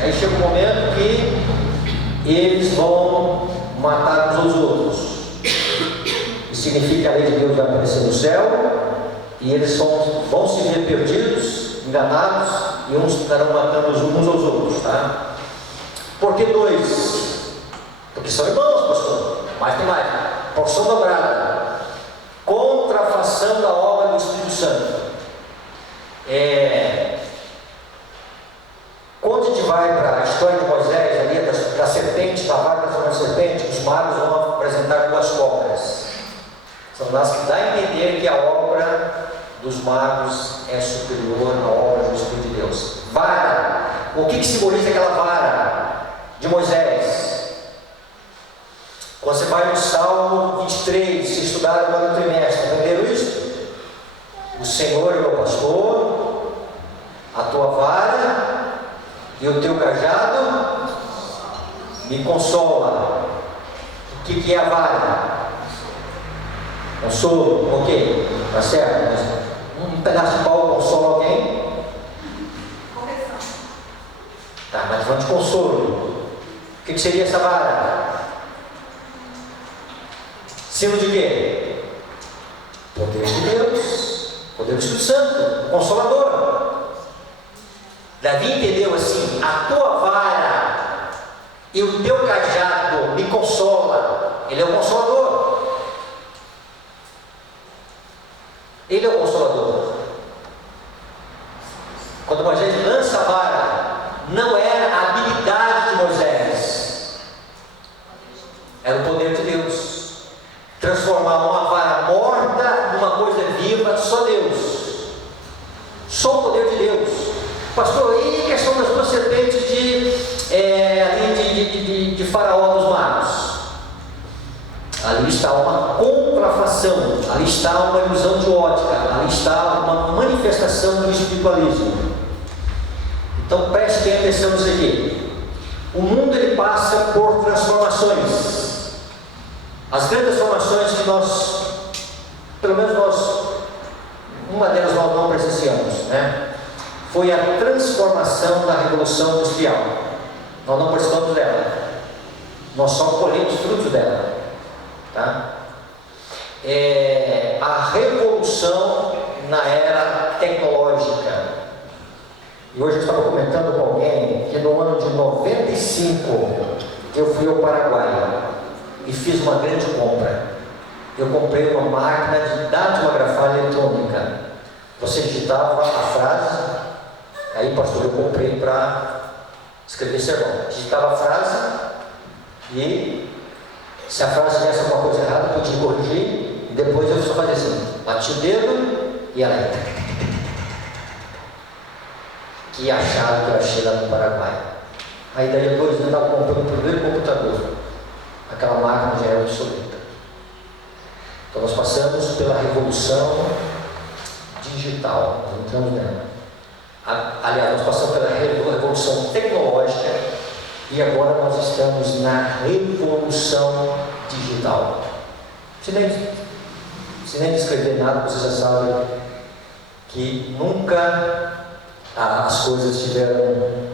Aí chega um momento que eles vão matar uns aos outros. Isso significa que a lei de Deus vai aparecer no céu e eles vão se ver perdidos, enganados, e uns ficarão matando uns aos outros, tá? Por que dois? Porque são irmãos, pastor. Mas tem mais. Porção dobrada. Contrafação da obra do Espírito Santo. Quando a gente vai para a história de Moisés, ali da serpente, da vara transformada em serpente, os magos vão apresentar duas cobras. São das que dá a entender que a obra dos magos é superior à obra do Espírito de Deus. Vara. O que simboliza aquela vara de Moisés? Quando você vai no Salmo 23, se estudar no trimestre, entenderam isso? O Senhor é meu pastor, a tua vara e o teu cajado me consola. O que é a vara? Consolo, ok, tá certo? Mas um pedaço de pau consola alguém? Correção. Tá, mas vamos de consolo. O que seria essa vara? Símbolo de quê? Poder de Deus, poder do Espírito Santo, Consolador. Davi entendeu assim: a tua vara e o teu cajado me consola. Ele é o Consolador. Ele é o Consolador. Quando Moisés lança a vara, não era a habilidade de Moisés, era o poder de Deus. Transformar uma vara morta numa coisa viva, só Deus. Só o poder de Deus. Pastor, e a questão das duas serpentes de Faraó dos magos? Ali está uma contrafação, ali está uma ilusão de ótica, ali está uma manifestação do espiritualismo. Então preste atenção nisso aqui. O mundo ele passa por transformações. As grandes transformações que nós pelo menos uma delas nós não presenciamos, né? Foi a transformação da Revolução Industrial. Nós não participamos dela, nós só colhemos frutos dela, tá? A revolução na era tecnológica. E hoje eu estava comentando com alguém que no ano de 95 eu fui ao Paraguai e fiz uma grande compra. Eu comprei uma máquina de datilografar eletrônica. Você digitava a frase, aí pastor, eu comprei para escrever sermão. Digitava a frase e se a frase tivesse alguma coisa errada, eu podia corrigir e depois eu só fazia assim, bati o dedo e ela ia. Que achado que eu achei lá no Paraguai. Aí daí depois eu estava comprando o primeiro computador. Aquela máquina já era obsoleta. Então nós passamos pela revolução digital, nós entramos nela. Aliás, nós passamos pela revolução tecnológica e agora nós estamos na revolução digital. Se nem descrever nada, você já sabe que nunca as coisas estiveram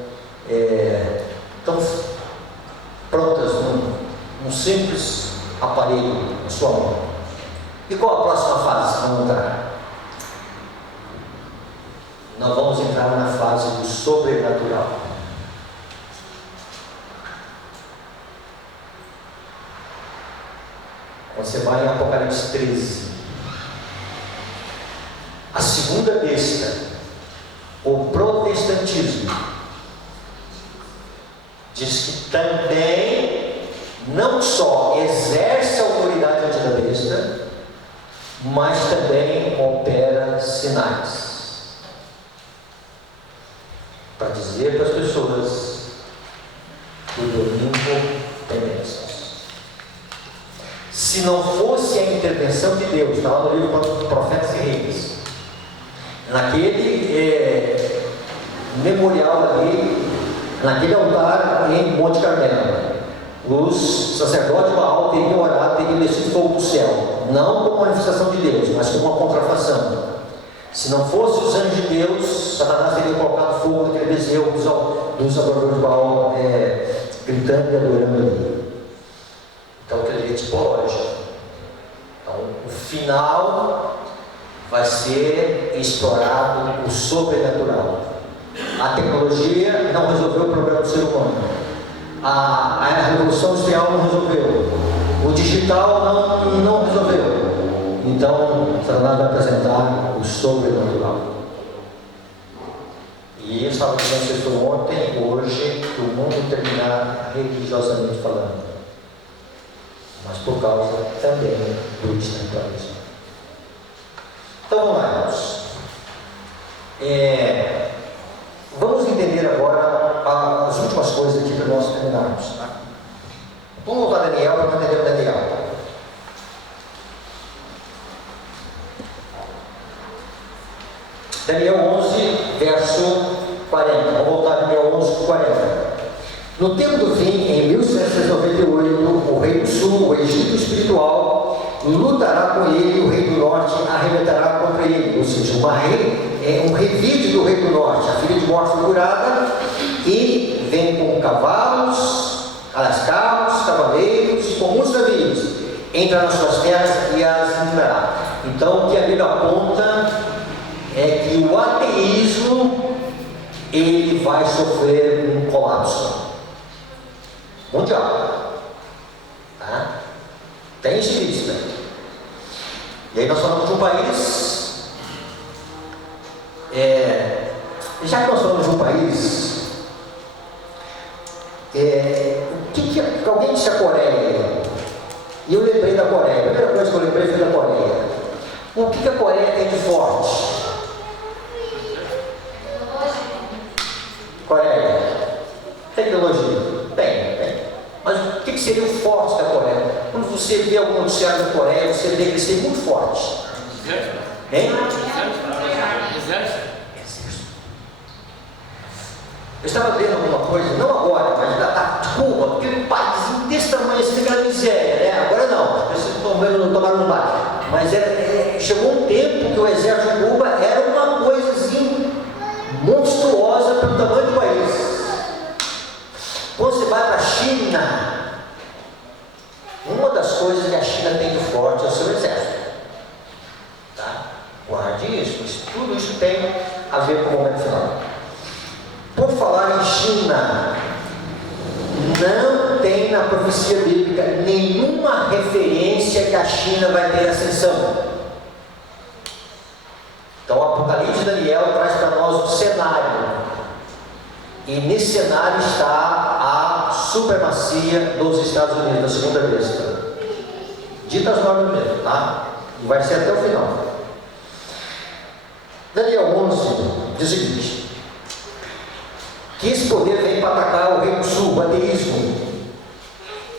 tão prontas num simples aparelho na sua mão. E qual a próxima fase que vamos entrar? Nós vamos entrar na fase do sobrenatural. Quando você vai em Apocalipse 13, a segunda besta, o protestantismo, diz que também não só exerce a autoridade ante a besta, mas também opera sinais para dizer para as pessoas que o domingo tem bênçãos. Se não fosse a intervenção de Deus, está lá no livro Profetas e Reis, naquele memorial ali, naquele altar em Monte Carmelo, os sacerdotes de Baal teriam orado, teriam descido fogo do céu, não como manifestação de Deus, mas como uma contrafação. Se não fosse os anjos de Deus, Satanás teria colocado fogo naquele bezerro dos adoradores de Baal, gritando e adorando ali. Então aquele é tipológico. Então o final vai ser explorado o sobrenatural. A tecnologia não resolveu o problema do ser humano. A revolução industrial não resolveu. O digital não resolveu. Então, Satanás vai apresentar o sobrenatural. E eu estava dizendo isso ontem e hoje, que o mundo terminar religiosamente falando. Mas por causa também do espiritualismo. Então vamos lá, irmãos. Vamos entender agora as últimas coisas aqui para nós terminarmos. Tá? Vamos voltar a Daniel para nós entender o Daniel. Daniel 11, verso 40. Vamos voltar a Daniel 11, 40. No tempo do fim, em 1798, o rei do sul, o Egito espiritual, lutará com ele, e o rei do norte arrebentará contra ele. Ou seja, um revide do rei do norte, a filha de morte figurada, e vem com cavalos, carros, cavaleiros, com muitos navios, entra nas suas terras e as inundará. Então, o que a Bíblia aponta é que o ateísmo ele vai sofrer um colapso mundial, tá? Tem isso em vista. E aí nós falamos de um país, já que nós falamos de um país, alguém disse a Coreia, e eu lembrei da Coreia. A primeira coisa que eu lembrei foi da Coreia. O que a Coreia tem de forte? Coreia, tecnologia, tem. Mas o que seria o forte da Coreia? Quando você vê algum noticiário da Coreia, você vê que eles têm muito forte. Hein? Exército. Eu estava vendo alguma coisa, não agora, mas da Cuba, aquele país desse tamanho, assim, daquela miséria, né? Agora não, eles tomaram um bate. mas chegou um tempo que o exército de Cuba era uma coisa assim, monstruosa pelo tamanho do país. Quando você vai para a China, uma das coisas que a China tem de forte é o seu exército. Tá? Guarde isso, tudo isso tem a ver com o momento final. Por falar em China, não tem na profecia bíblica nenhuma referência que a China vai ter ascensão. Então, o Apocalipse de Daniel traz para nós o cenário. E nesse cenário está a supremacia dos Estados Unidos, da segunda besta. Dita as normas mesmo, tá? E vai ser até o final. Daniel 11 diz o seguinte: que esse poder vem para atacar o Reino do Sul, o ateísmo.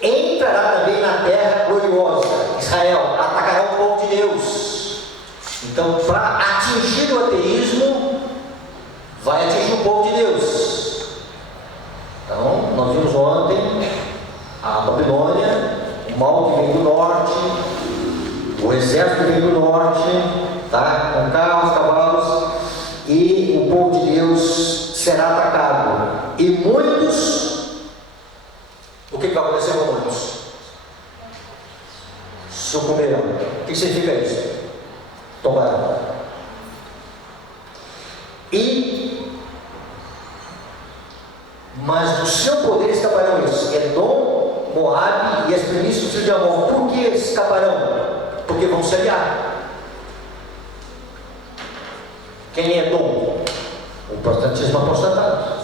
Entrará também na terra gloriosa, Israel, atacará o povo de Deus. Então, para atingir o ateísmo, vai atingir o povo de Deus. Então, nós vimos ontem a Babilônia, o mal que vem do norte, o exército que vem do norte, tá? Com carros, cavalos, e o povo de Deus será atacado. E muitos, o que vai acontecer com muitos? Sucumbirão. O que significa isso? Tombarão. Mas no seu poder escaparão isso. Edom, Moabe e as primícias do filho de Amon. Por que escaparão? Porque vão se aliar. Quem é Edom? O protestantismo apostatado.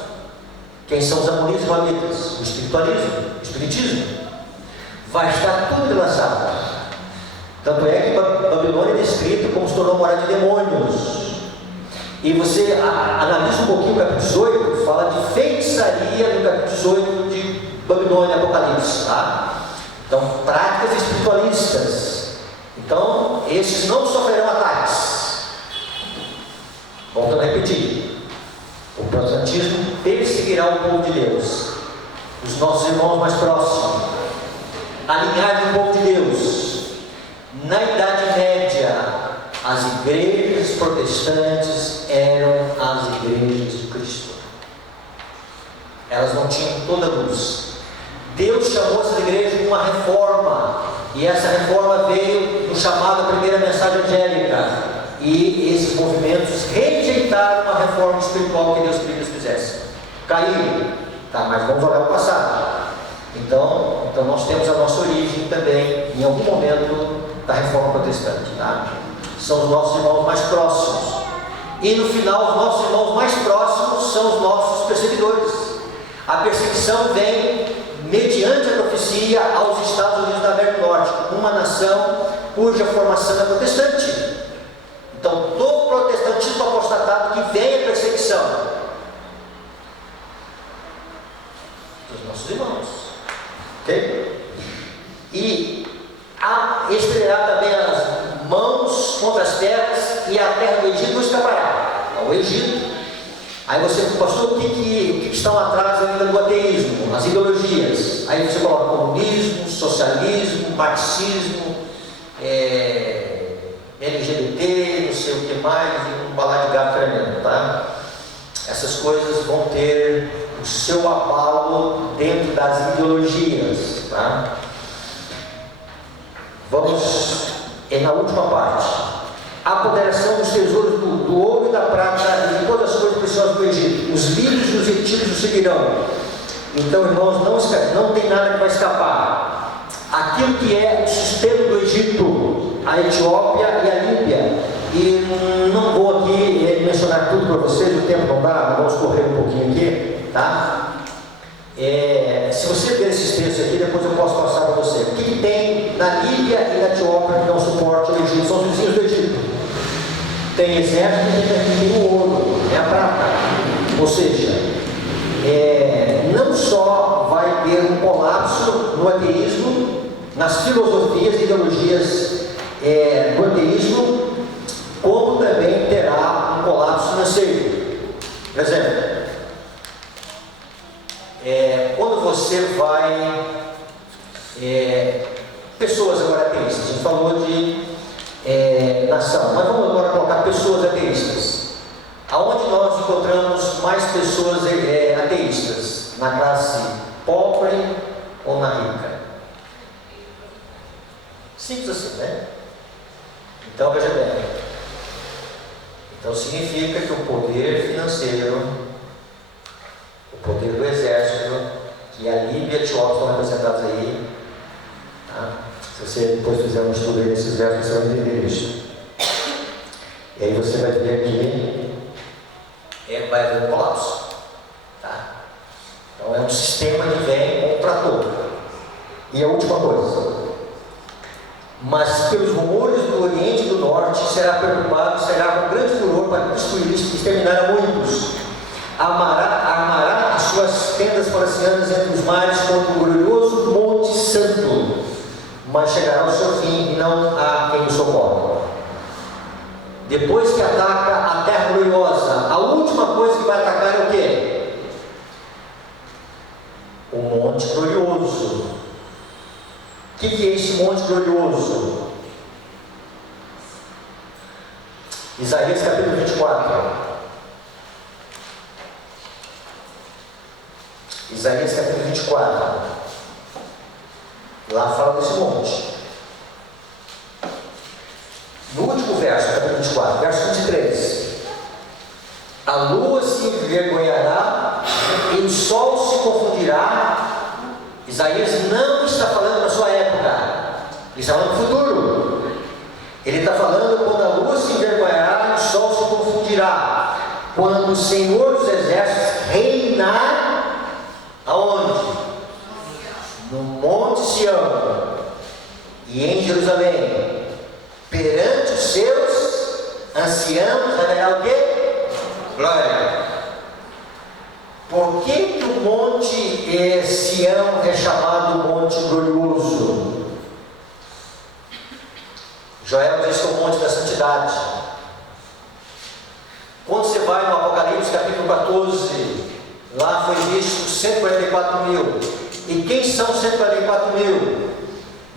Quem são os amonitas e moabitas? O espiritualismo, o espiritismo. Vai estar tudo entrelaçado. Tanto é que Babilônia é descrita como se tornou morada de demônios. E você analisa um pouquinho o capítulo 18, fala de feitiçaria no capítulo 18 de Babilônia, Apocalipse, tá? Então, práticas espiritualistas. Então, esses não sofrerão ataques. Voltando a repetir, o protestantismo perseguirá o povo de Deus, os nossos irmãos mais próximos, a linhagem do povo de Deus. Na Idade Média, as igrejas protestantes eram as igrejas de Cristo. Elas não tinham toda a luz. Deus chamou essas igrejas de uma reforma, e essa reforma veio no chamado a primeira mensagem angélica. E esses movimentos rejeitaram a reforma espiritual que Deus queria que eles fizessem. Caíram. Tá, mas vamos olhar o passado. Então nós temos a nossa origem também, em algum momento, da reforma protestante. Tá? São os nossos irmãos mais próximos. E no final, os nossos irmãos mais próximos são os nossos perseguidores. A perseguição vem mediante a profecia aos Estados Unidos da América do Norte, uma nação cuja formação é protestante. Então, do protestantismo apostatado que vem a perseguição dos nossos irmãos. Ok? E estrear também as mãos contra as terras, e a terra do Egito não escapará. O Egito. Aí você, pastor, o que estão atrás ainda do ateísmo? As ideologias. Aí você coloca comunismo, socialismo, marxismo, LGBT, não sei o que mais, e um balaio de gato tremendo, tá? Essas coisas vão ter o seu abalo dentro das ideologias, tá? Vamos na última parte. A apoderação dos tesouros do ouro e da prata e de todas as coisas preciosas do Egito. Os lírios e os retiros o seguirão. Então, irmãos, não tem nada que vai escapar. Aquilo que é o sustento do Egito, a Etiópia e a Líbia. E não vou aqui mencionar tudo para vocês, o tempo não dá, vamos correr um pouquinho aqui, tá? Se você ver esses textos aqui, depois eu posso passar para você. O que tem na Líbia e na Etiópia que dão suporte ao Egito? São os vizinhos do Egito. Tem exército e tem o ouro, é a prata. Ou seja, não só vai ter um colapso no ateísmo, nas filosofias e ideologias do ateísmo, como também terá um colapso financeiro. Por exemplo, quando você vai pessoas agora ateístas, a gente falou de pessoas ateístas? Aonde nós encontramos mais pessoas ateístas? Na classe pobre ou na rica? Simples assim, né? Então veja bem. Então significa que o poder financeiro, o poder do exército, que a Líbia e a Etiópia estão representados aí, tá? Se você depois fizer um estudo aí desses versos, você vai entender isso. E aí você vai ver aqui, vai haver um colapso. Tá? Então é um sistema que vem com um trator. E a última coisa. Mas pelos rumores do Oriente e do Norte será perturbado, será com grande furor para destruir e exterminar a muitos. Armará as suas tendas palacianas entre os mares contra o glorioso Monte Santo, mas chegará ao seu fim e não há quem o socorre. Depois que ataca a terra gloriosa, a última coisa que vai atacar é o quê? O Monte Glorioso. O que é esse Monte Glorioso? Isaías capítulo 24. Isaías capítulo 24. Lá fala desse monte. No último verso, capítulo 24, verso 23. A lua se envergonhará e o sol se confundirá. Isaías não está falando na sua época, ele está falando no futuro. Ele está falando quando a lua se envergonhará e o sol se confundirá. Quando o Senhor dos Exércitos reinar, aonde? No Monte Sião e em Jerusalém, perante os seus anciãos, haverá o quê? Glória. Por que o Monte Sião é chamado Monte Glorioso? Joel diz que é o Monte da Santidade. Quando você vai no Apocalipse capítulo 14, lá foi visto 144 mil. E quem são 144 mil?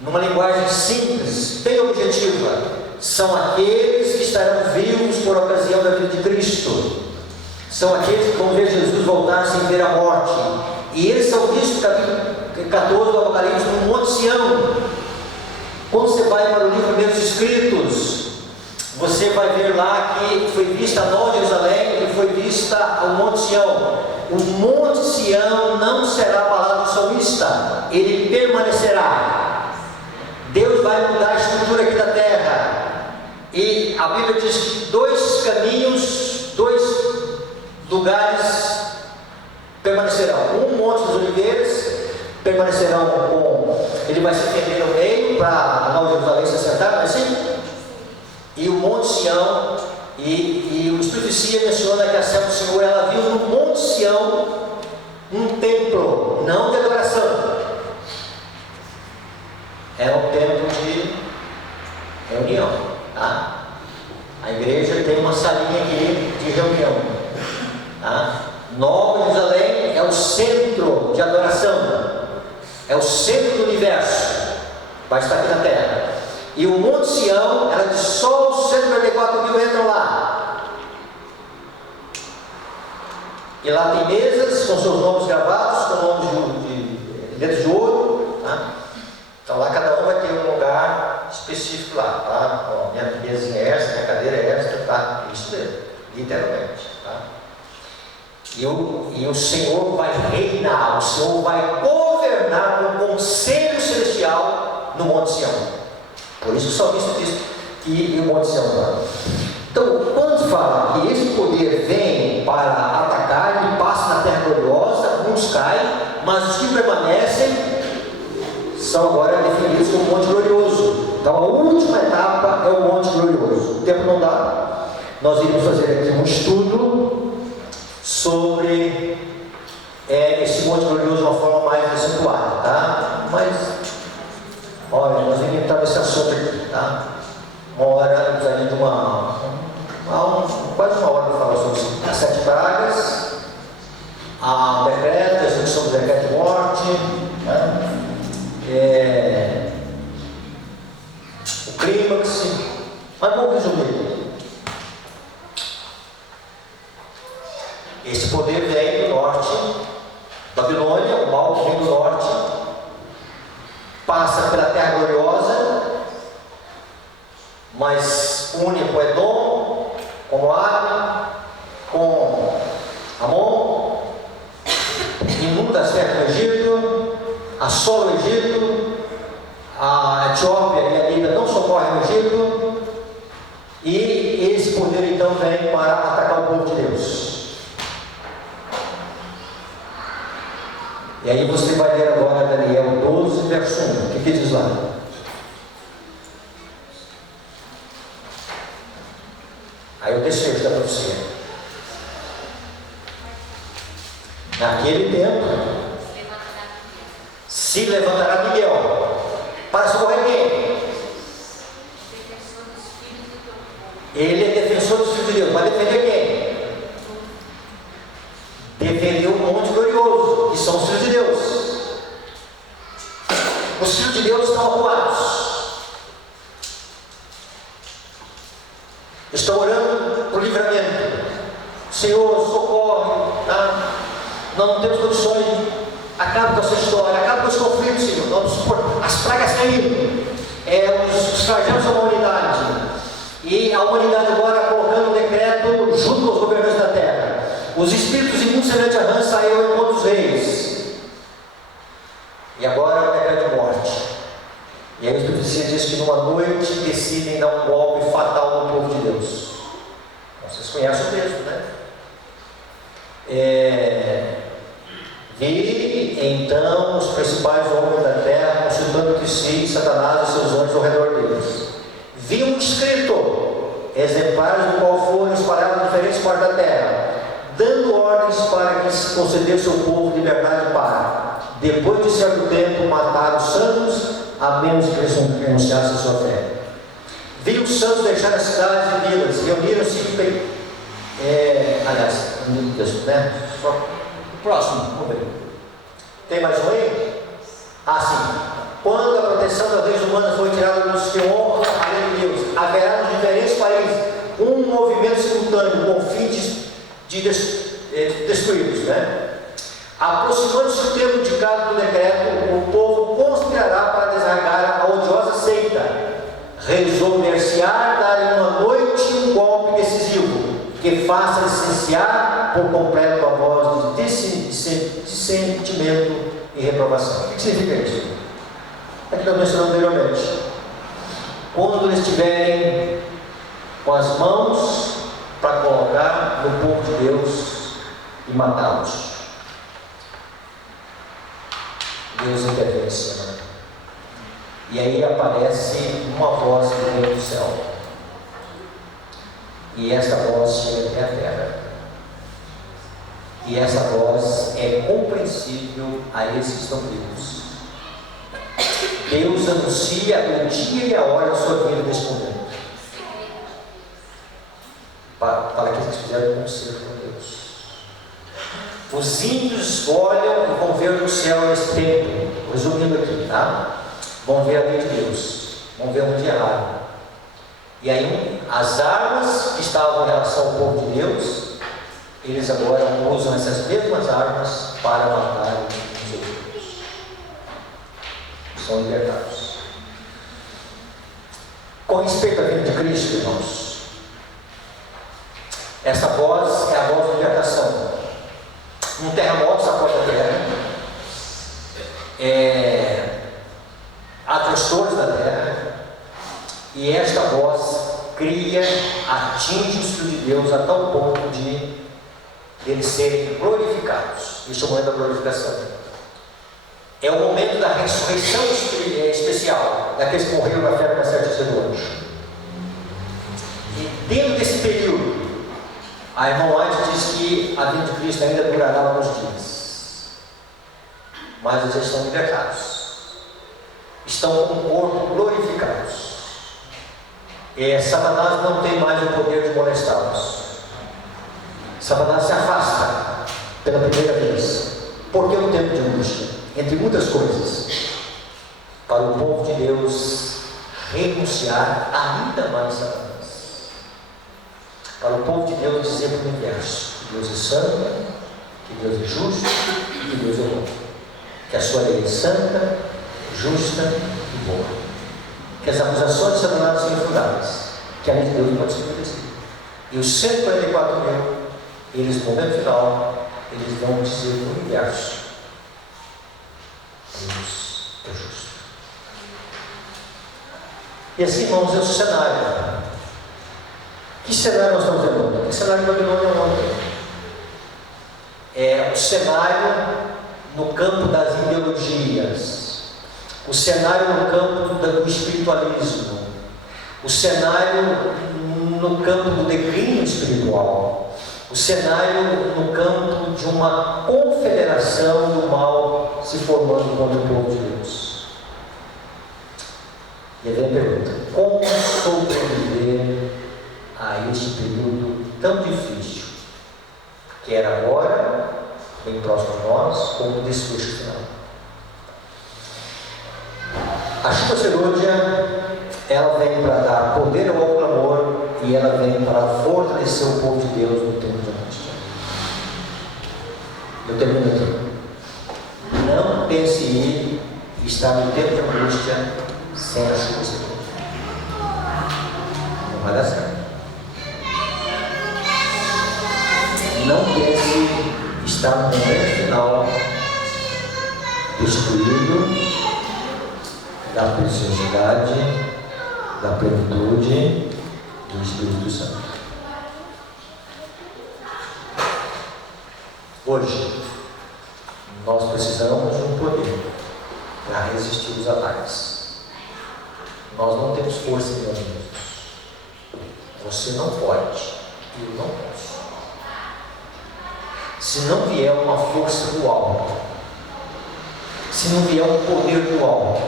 Numa linguagem simples, bem objetiva, são aqueles que estarão vivos por ocasião da vida de Cristo. São aqueles que vão ver Jesus voltar sem ver a morte. E eles são vistos no capítulo 14 do Apocalipse no Monte Sião. Quando você vai para o livro Primeiros Escritos, você vai ver lá que foi vista a Nova Jerusalém e foi vista o Monte Sião. O Monte Sião não será a palavra do salmista, ele permanecerá. Deus vai mudar a estrutura aqui da terra. E a Bíblia diz que dois caminhos, dois lugares permanecerão. Um Monte das Oliveiras permanecerão com. Ele vai se estender no meio para a Nova Jerusalém se assentar, não é assim? E o Monte Sião, e o Espírito de Cia menciona que a serva do Senhor, ela viu no Monte Sião um templo, não de adoração. Era um templo de reunião, tá? A igreja tem uma salinha aqui de reunião, tá? Nova Jerusalém é o centro de adoração, é o centro do universo, vai estar aqui na terra. E o Monte Sião, ela diz, só os 144 mil entram lá. E lá tem mesas com seus nomes gravados, com nomes de dedos de ouro, tá? Então lá cada um vai ter um lugar específico lá, tá? Ó, minha mesinha é esta, minha cadeira é esta, tá? Isso mesmo, literalmente, tá? E o Senhor vai reinar, o Senhor vai governar no conselho celestial no Monte Sião. Por isso que o salmista diz que o Monte Sião lá. Então, quando fala que esse poder vem para atacar, ele passa na terra gloriosa, muitos caem, mas os que permanecem são agora definidos como Monte Glorioso. Então, a última etapa é o Monte Glorioso. O tempo não dá. Nós iremos fazer aqui um estudo sobre esse Monte Glorioso de uma forma mais acentuada, tá? Mas, olha, nós vamos entrar nesse assunto aqui, tá? Uma hora, precisaria de quase uma hora para falar sobre as 7 pragas, a decreto, a execução do decreto de morte, né? O clímax. Mas vamos resumir. Esse poder vem do norte, Babilônia, o mal vem do norte, passa pela terra gloriosa, mas une com Edom, com Moabe, com Amon, inunda as terras do Egito, assola o Egito, a Etiópia e a Líbia não socorrem o Egito, e esse poder então vem para atacar o povo de Deus. E aí você vai ler agora Daniel 12, verso 1. O que diz lá? Aí o desfecho da profecia. Naquele tempo se levantará Miguel para socorrer quem? Ele é defensor dos filhos de Deus. Vai defender quem? Defender o monte glorioso, que são os filhos de Deus. Os filhos de Deus estão acuados, estão orando por livramento. Senhor, socorre, tá? Não temos condições, acaba com essa história, acaba com os conflitos, Senhor. Não, as pragas caindo, os flagelos da humanidade, e a humanidade agora colocando um decreto junto aos governantes da terra. Os espíritos imundos semelhantes a rãs saíram em contra os reis, e agora é o decreto de morte. E aí a profecia diz que numa noite decidem dar um golpe fatal no povo de Deus. Vocês conhecem o texto, né? Vi então os principais homens da terra consultando entre si Satanás e seus anjos ao redor deles. Vi um escrito, exemplares do qual foram espalhados em diferentes partes da terra, dando ordens para que se concedesse ao povo liberdade para, depois de certo tempo, matar os santos, a menos que eles renunciassem a sua fé. Vi os santos deixar as cidades e vilas, reuniram-se, né? Próximo, vamos ver. Tem mais um aí? Sim. Quando a proteção das leis humanas foi tirada dos que honram a lei de Deus, haverá nos diferentes países um movimento simultâneo com o fim de destruí-los, né? Aproximando-se o tempo indicado do decreto, o povo conspirará para desarraigar a odiosa seita, resolver-se-á dar em uma noite um golpe decisivo, que faça licenciar por completo a voz de dissentimento e reprovação. O que significa isso? É que nós mencionamos anteriormente. Quando eles estiverem com as mãos para colocar no povo de Deus e matá-los, Deus intervém em cima. E aí aparece uma voz que vem do céu. E essa voz chega até a terra. E essa voz é compreensível a esses que estão vivos. Deus anuncia o dia e a hora da sua vida neste momento, para que eles fizeram um concerto com Deus. Os ímpios olham e vão ver no céu nesse tempo. Resumindo aqui, tá? Vão ver a lei de Deus, vão ver onde erraram. E aí as armas que estavam em relação ao povo de Deus, eles agora usam essas mesmas armas para matar os outros. São libertados. Com respeito à vida de Cristo, irmãos, essa voz é a voz de libertação. Um terremoto sacode a terra, há transtornos da terra, e esta voz atinge os filhos de Deus a tal ponto de eles serem glorificados. Este é o momento da glorificação. É o momento da ressurreição especial, daqueles que morreram na fé com a certeza do anjo. E dentro desse período, a irmã White diz que a vida de Cristo ainda durará alguns dias, mas eles estão libertados, estão com o corpo glorificados. Satanás não tem mais o poder de molestá-los. Satanás se afasta pela primeira vez, porque é um tempo de angústia, entre muitas coisas, para o povo de Deus renunciar ainda mais a Satanás, para o povo de Deus dizer para o universo: que Deus é santo, que Deus é justo e que Deus é bom. Que a sua lei é santa, justa e boa. Que as acusações de Satanás são infundadas. Que a lei de Deus não pode ser obedecida. E os 144 mil, eles no momento final, eles vão dizer no universo: Deus é justo. E assim, irmãos, é o cenário. Que cenário nós estamos vendo? Que cenário de Babilônia ontem? É o cenário no campo das ideologias, o cenário no campo do espiritualismo, o cenário no campo do declínio espiritual, o cenário no campo de uma confederação do mal se formando contra o povo de Deus. E aí vem a pergunta: como sobreviver a este período tão difícil, que era agora, bem próximo a nós, como o desfecho final? A chuva serôdia, ela vem para dar poder ao clamor e ela vem para fortalecer o povo de Deus no tempo de angústia. Eu termino aqui. Não pense em estar no tempo de angústia sem a chuva serôdia. Não vai dar certo. Não pense estar no momento final destruído da preciosidade, da plenitude do Espírito Santo. Hoje, nós precisamos de um poder para resistir os ataques. Nós não temos força em nós mesmos. Você não pode, eu não posso. Se não vier uma força do alto, se não vier um poder do alto,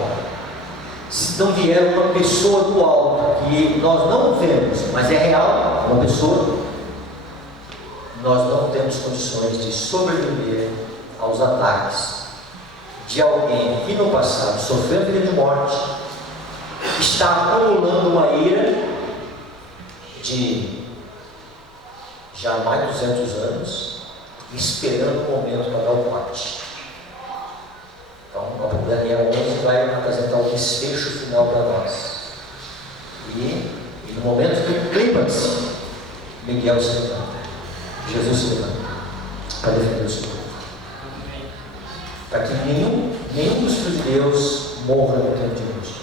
se não vier uma pessoa do alto, que nós não vemos, mas é real, uma pessoa, nós não temos condições de sobreviver aos ataques de alguém que no passado sofreu vida de morte, está acumulando uma ira de já mais de 200 anos, esperando o momento para dar o corte. Então, o Daniel 11 vai apresentar o desfecho final para nós. E no momento do clímax, Miguel se levanta, Jesus se levanta para defender o seu povo. Para que nenhum dos filhos de Deus morra no tempo de angústia.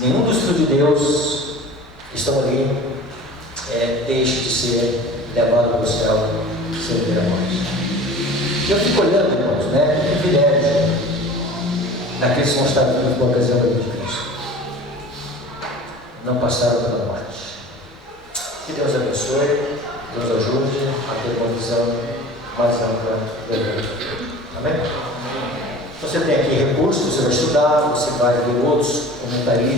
Nenhum dos filhos de Deus que estão ali deixe de ser levado para o céu sem ver a morte. Eu fico olhando, irmãos, que privilégio daqueles que vão estar vivos com a presença de Cristo. Não passaram pela morte. Que Deus abençoe, Deus ajude a ter uma visão mais ampla da vida. Amém? Você tem aqui recursos, você vai estudar, você vai ver outros comentaristas.